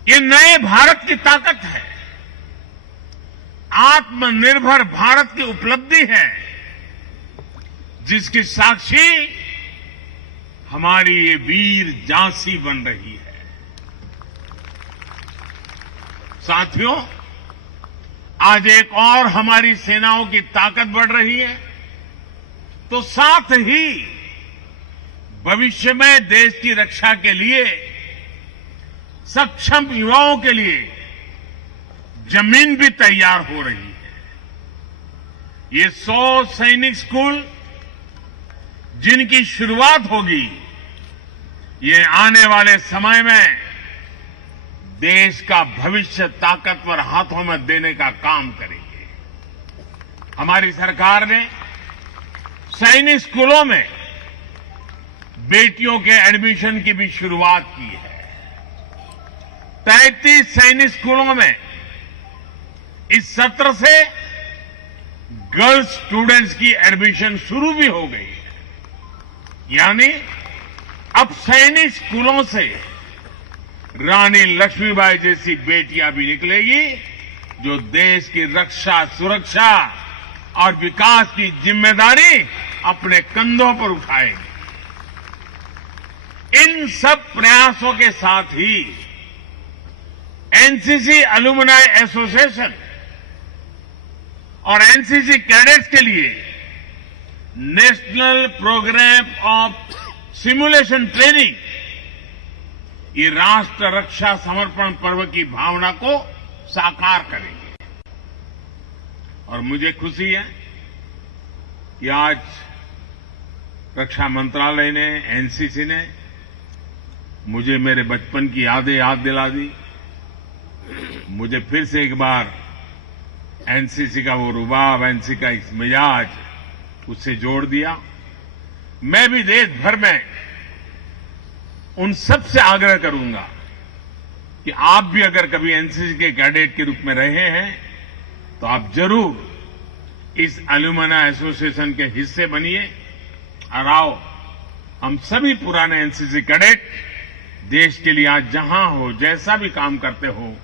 ये नए भारत की ताकत है, आत्मनिर्भर भारत की उपलब्धि है, जिसकी साक्षी हमारी ये वीर झांसी बन रही है। साथियों, आज एक और हमारी सेनाओं की ताकत बढ़ रही है, तो साथ ही भविष्य में देश की रक्षा के लिए सक्षम युवाओं के लिए जमीन भी तैयार हो रही है। ये 100 सैनिक स्कूल जिनकी शुरुआत होगी, ये आने वाले समय में देश का भविष्य ताकतवर हाथों में देने का काम करेंगे। हमारी सरकार ने सैनिक स्कूलों में बेटियों के एडमिशन की भी शुरुआत की है। 33 सैनिक स्कूलों में इस सत्र से गर्ल्स स्टूडेंट्स की एडमिशन शुरू भी हो गई है। यानी अब सैनिक स्कूलों से रानी लक्ष्मीबाई जैसी बेटियां भी निकलेगी, जो देश की रक्षा, सुरक्षा और विकास की जिम्मेदारी अपने कंधों पर उठाएंगे। इन सब प्रयासों के साथ ही एनसीसी एलुमनाई एसोसिएशन और एनसीसी कैडेट्स के लिए national programme of simulation training ये राष्ट्र रक्षा समर्पण पर्व की भावना को साकार करेंगे। और मुझे खुशी है कि आज रक्षा मंत्रालय ने, एनसीसी ने मुझे मेरे बचपन की यादें याद दिला दी। मुझे फिर से एक बार एनसीसी का वो रुबाब, एनसीसी का एक मिजाज उससे जोड़ दिया। मैं भी देश भर में उन सब से आग्रह करूंगा कि आप भी अगर कभी एनसीसी के कैडेट के रूप में रहे हैं तो आप जरूर इस एलुमनाई एसोसिएशन के हिस्से बनिए। और आओ, हम सभी पुराने एनसीसी कैडेट देश के लिए आज जहां हो, जैसा भी काम करते हो,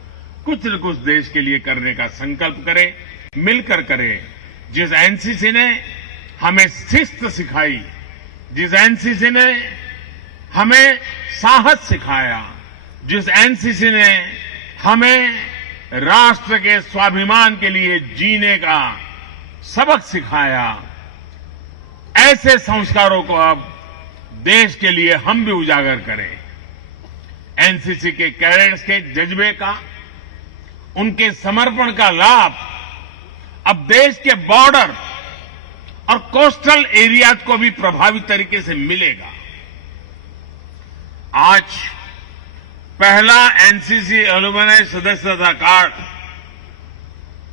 कुछ न कुछ देश के लिए करने का संकल्प करें, मिलकर करें। जिस एनसीसी ने हमें शिस्त सिखाई, जिस एनसीसी ने हमें साहस सिखाया, जिस एनसीसी ने हमें राष्ट्र के स्वाभिमान के लिए जीने का सबक सिखाया, ऐसे संस्कारों को अब देश के लिए हम भी उजागर करें। एनसीसी के कैडेट्स के जज्बे का, उनके समर्पण का लाभ अब देश के बॉर्डर और कोस्टल एरियाज को भी प्रभावी तरीके से मिलेगा। आज पहला एनसीसी एलुमनाई सदस्यता कार्ड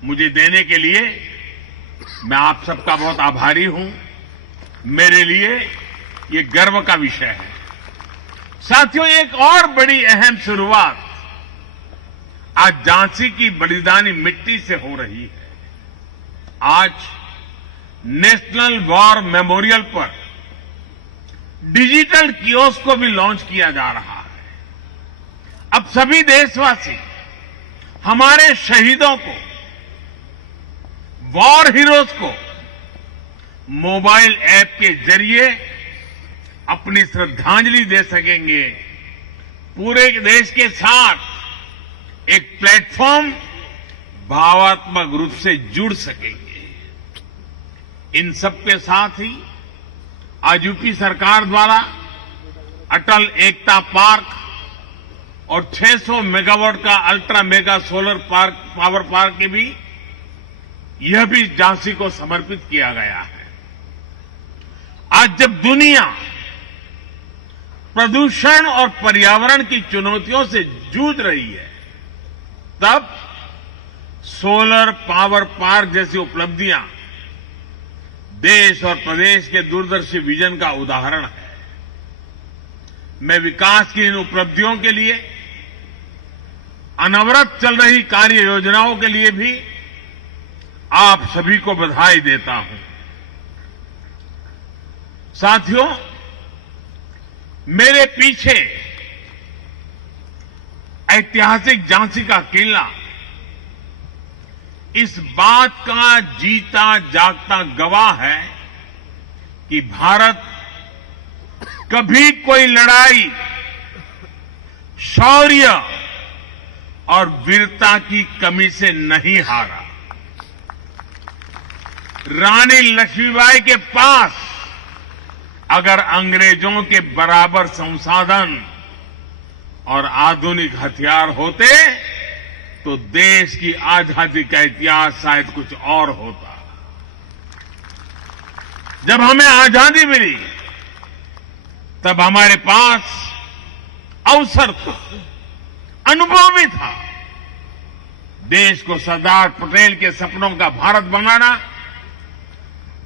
मुझे देने के लिए मैं आप सबका बहुत आभारी हूं। मेरे लिए ये गर्व का विषय है। साथियों, एक और बड़ी अहम शुरुआत आज झांसी की बलिदानी मिट्टी से हो रही है। आज नेशनल वॉर मेमोरियल पर डिजिटल कियोस्क को भी लॉन्च किया जा रहा है। अब सभी देशवासी हमारे शहीदों को, वॉर हीरोज को मोबाइल ऐप के जरिए अपनी श्रद्धांजलि दे सकेंगे। पूरे देश के साथ एक प्लेटफॉर्म भावात्मक रूप से जुड़ सकेंगे। इन सबके साथ ही आज यूपी सरकार द्वारा अटल एकता पार्क और 600 मेगावाट का ultra mega solar power park के भी, यह भी झांसी को समर्पित किया गया है। आज जब दुनिया प्रदूषण और पर्यावरण की चुनौतियों से जूझ रही है, तब सोलर पावर पार्क जैसी उपलब्धियां देश और प्रदेश के दूरदर्शी विजन का उदाहरण है। मैं विकास की इन उपलब्धियों के लिए, अनवरत चल रही कार्य योजनाओं के लिए भी आप सभी को बधाई देता हूं। साथियों, मेरे पीछे ऐतिहासिक झांसी का किला इस बात का जीता जागता गवाह है कि भारत कभी कोई लड़ाई शौर्य और वीरता की कमी से नहीं हारा। रानी लक्ष्मीबाई के पास अगर अंग्रेजों के बराबर संसाधन और आधुनिक हथियार होते तो देश की आजादी का इतिहास शायद कुछ और होता। जब हमें आजादी मिली तब हमारे पास अवसर था, अनुभव भी था। देश को सरदार पटेल के सपनों का भारत बनाना,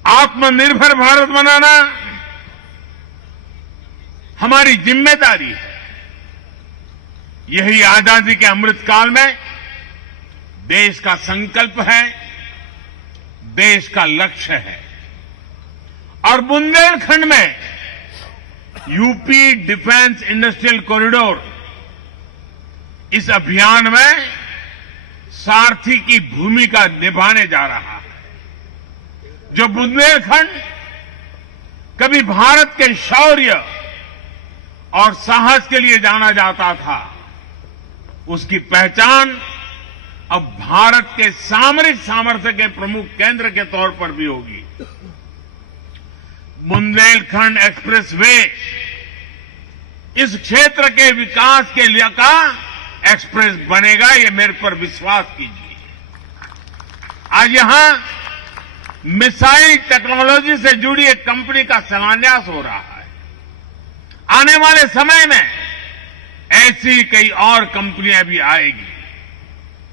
आत्मनिर्भर भारत बनाना हमारी जिम्मेदारी है। यही आजादी के अमृत काल में देश का संकल्प है, देश का लक्ष्य है। और बुंदेलखंड में यूपी डिफेंस इंडस्ट्रियल कॉरिडोर इस अभियान में सारथी की भूमिका निभाने जा रहा है। जो बुंदेलखंड कभी भारत के शौर्य और साहस के लिए जाना जाता था, उसकी पहचान अब भारत के सामरिक सामर्थ्य के प्रमुख केंद्र के तौर पर भी होगी। बुंदेलखंड एक्सप्रेस वे इस क्षेत्र के विकास के लिए का एक्सप्रेस बनेगा, ये मेरे पर विश्वास कीजिए। आज यहां मिसाइल टेक्नोलॉजी से जुड़ी एक कंपनी का शिलान्यास हो रहा है। आने वाले समय में ऐसी कई और कंपनियां भी आएगी।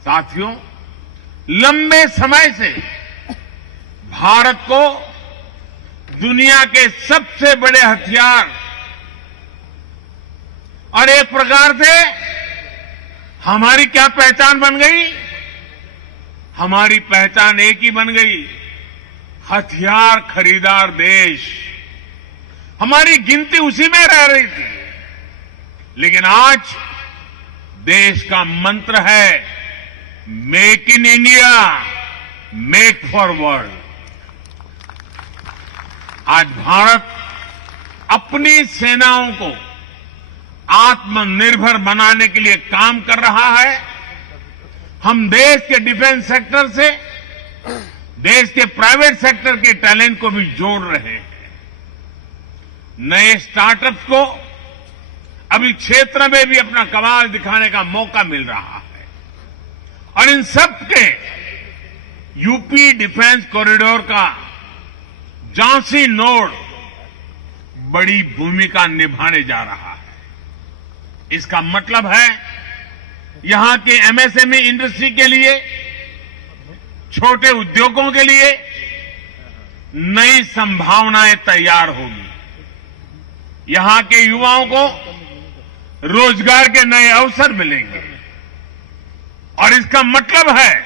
साथियों, लंबे समय से भारत को दुनिया के सबसे बड़े हथियार और एक प्रकार से हमारी क्या पहचान बन गई? हमारी पहचान एक ही बन गई, हथियार खरीदार देश। हमारी गिनती उसी में रह रही थी। लेकिन आज देश का मंत्र है make in India, make for world. आज भारत अपनी सेनाओं को आत्मनिर्भर बनाने के लिए काम कर रहा है। हम देश के डिफेंस सेक्टर से देश के प्राइवेट सेक्टर के टैलेंट को भी जोड़ रहे हैं। नए स्टार्टअप्स को अभी क्षेत्र में भी अपना कमाल दिखाने का मौका मिल रहा है और इन सब के यूपी डिफेंस कॉरिडोर का झांसी नोड बड़ी भूमिका निभाने जा रहा है। इसका मतलब है यहां के एमएसएमई इंडस्ट्री के लिए, छोटे उद्योगों के लिए नई संभावनाएं तैयार होगी। यहां के युवाओं को रोजगार के नए अवसर मिलेंगे और इसका मतलब है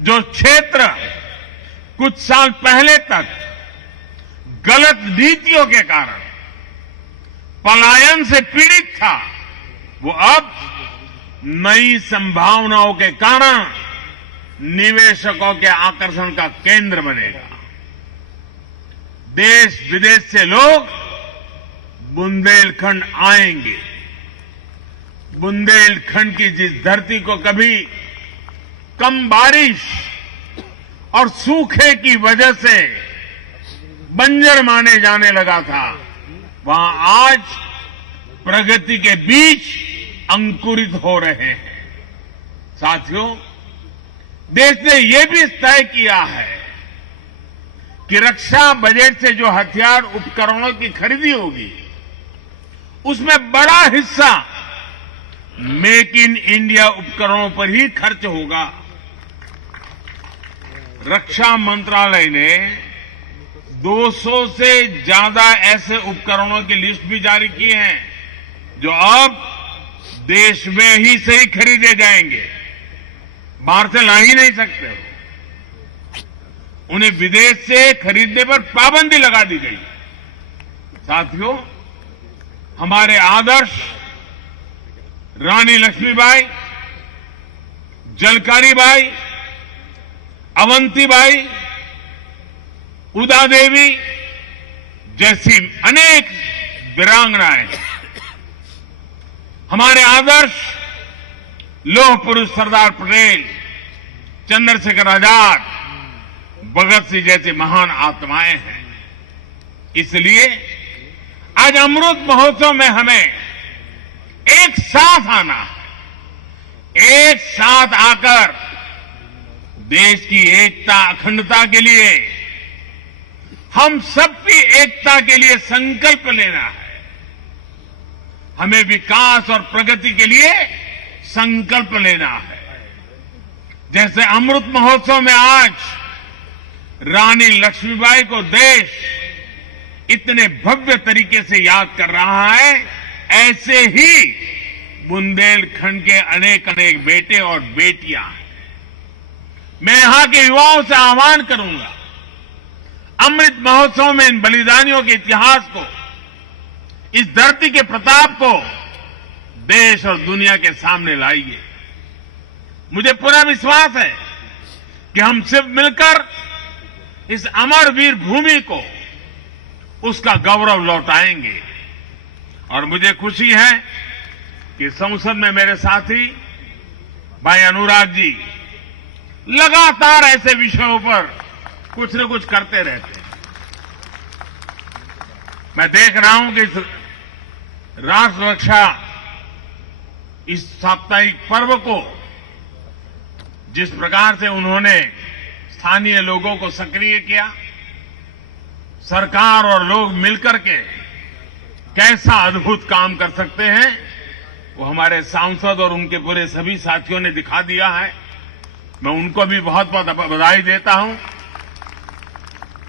जो क्षेत्र कुछ साल पहले तक गलत नीतियों के कारण पलायन से पीड़ित था, वो अब नई संभावनाओं के कारण निवेशकों के आकर्षण का केंद्र बनेगा। देश विदेश से लोग बुंदेलखंड आएंगे। बुंदेलखंड की जिस धरती को कभी कम बारिश और सूखे की वजह से बंजर माने जाने लगा था, वहां आज प्रगति के बीज अंकुरित हो रहे हैं। साथियों, देश ने यह भी तय किया है कि रक्षा बजट से जो हथियार उपकरणों की खरीदी होगी, उसमें बड़ा हिस्सा मेक इन इंडिया उपकरणों पर ही खर्च होगा। रक्षा मंत्रालय ने 200 से ज्यादा ऐसे उपकरणों की लिस्ट भी जारी की है जो अब देश में ही से ही खरीदे जाएंगे, बाहर से ला ही नहीं सकते हो। उन्हें विदेश से खरीदने पर पाबंदी लगा दी गई। साथियों, हमारे आदर्श रानी लक्ष्मीबाई, झलकारी बाई, अवंतीबाई उदा देवी जैसी अनेक वीरांगनाएं, हमारे आदर्श लौह पुरुष सरदार पटेल, चंद्रशेखर आजाद, भगत सिंह जैसी महान आत्माएं हैं। इसलिए आज अमृत महोत्सव में हमें एक साथ आना, एक साथ आकर देश की एकता अखंडता के लिए, हम सबकी एकता के लिए संकल्प लेना है। हमें विकास और प्रगति के लिए संकल्प लेना है। जैसे अमृत महोत्सव में आज रानी लक्ष्मीबाई को देश इतने भव्य तरीके से याद कर रहा है, ऐसे ही बुंदेलखंड के अनेक अनेक बेटे और बेटियां। मैं यहां के युवाओं से आह्वान करूंगा, अमृत महोत्सव में इन बलिदानियों के इतिहास को, इस धरती के प्रताप को देश और दुनिया के सामने लाइए। मुझे पूरा विश्वास है कि हम सिर्फ मिलकर इस अमर वीर भूमि को, उसका गौरव लौटाएंगे। और मुझे खुशी है कि संसद में मेरे साथी भाई अनुराग जी लगातार ऐसे विषयों पर कुछ न कुछ करते रहते हैं। मैं देख रहा हूं कि इस राष्ट्र रक्षा, इस साप्ताहिक पर्व को जिस प्रकार से उन्होंने स्थानीय लोगों को सक्रिय किया, सरकार और लोग मिलकर के कैसा अद्भुत काम कर सकते हैं, वो हमारे सांसद और उनके पूरे सभी साथियों ने दिखा दिया है। मैं उनको भी बहुत बहुत बधाई देता हूं।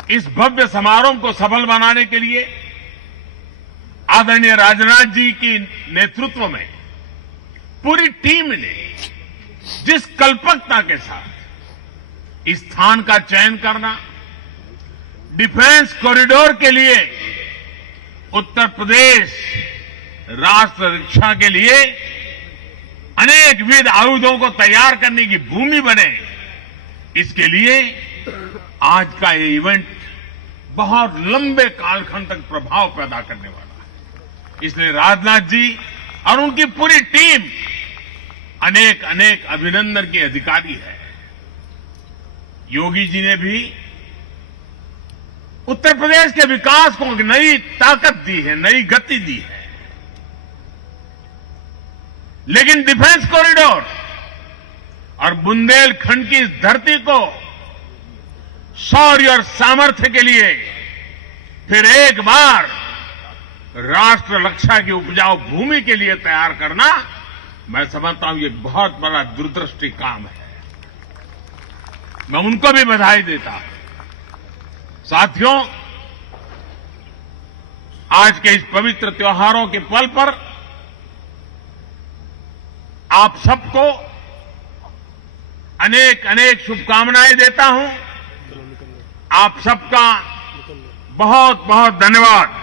इस भव्य समारोह को सफल बनाने के लिए आदरणीय राजनाथ जी की नेतृत्व में पूरी टीम ने जिस कल्पकता के साथ इस स्थान का चयन करना, डिफेंस कॉरिडोर के लिए उत्तर प्रदेश राष्ट्र रक्षा के लिए अनेक विध आयुधों को तैयार करने की भूमि बने, इसके लिए आज का ये इवेंट बहुत लंबे कालखंड तक प्रभाव पैदा करने वाला है। इसलिए राजनाथ जी और उनकी पूरी टीम अनेक अनेक अभिनंदन के अधिकारी है। योगी जी ने भी उत्तर प्रदेश के विकास को एक नई ताकत दी है, नई गति दी है। लेकिन डिफेंस कॉरिडोर और बुंदेलखंड की इस धरती को शौर्य और सामर्थ्य के लिए फिर एक बार राष्ट्र रक्षा की उपजाऊ भूमि के लिए तैयार करना, मैं समझता हूं ये बहुत बड़ा दूरदृष्टि काम है। मैं उनको भी बधाई देता हूं। साथियों, आज के इस पवित्र त्योहारों के पल पर आप सबको अनेक अनेक शुभकामनाएं देता हूं। आप सबका बहुत बहुत धन्यवाद।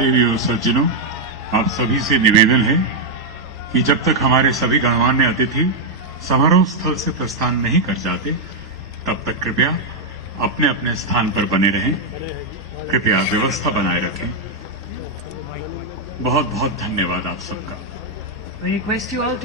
देवी और सज्जनों, आप सभी से निवेदन है कि जब तक हमारे सभी गणमान्य अतिथि समारोह स्थल से प्रस्थान नहीं कर जाते, तब तक कृपया अपने अपने स्थान पर बने रहें। कृपया व्यवस्था बनाए रखें। बहुत बहुत धन्यवाद आप सबका। Request you all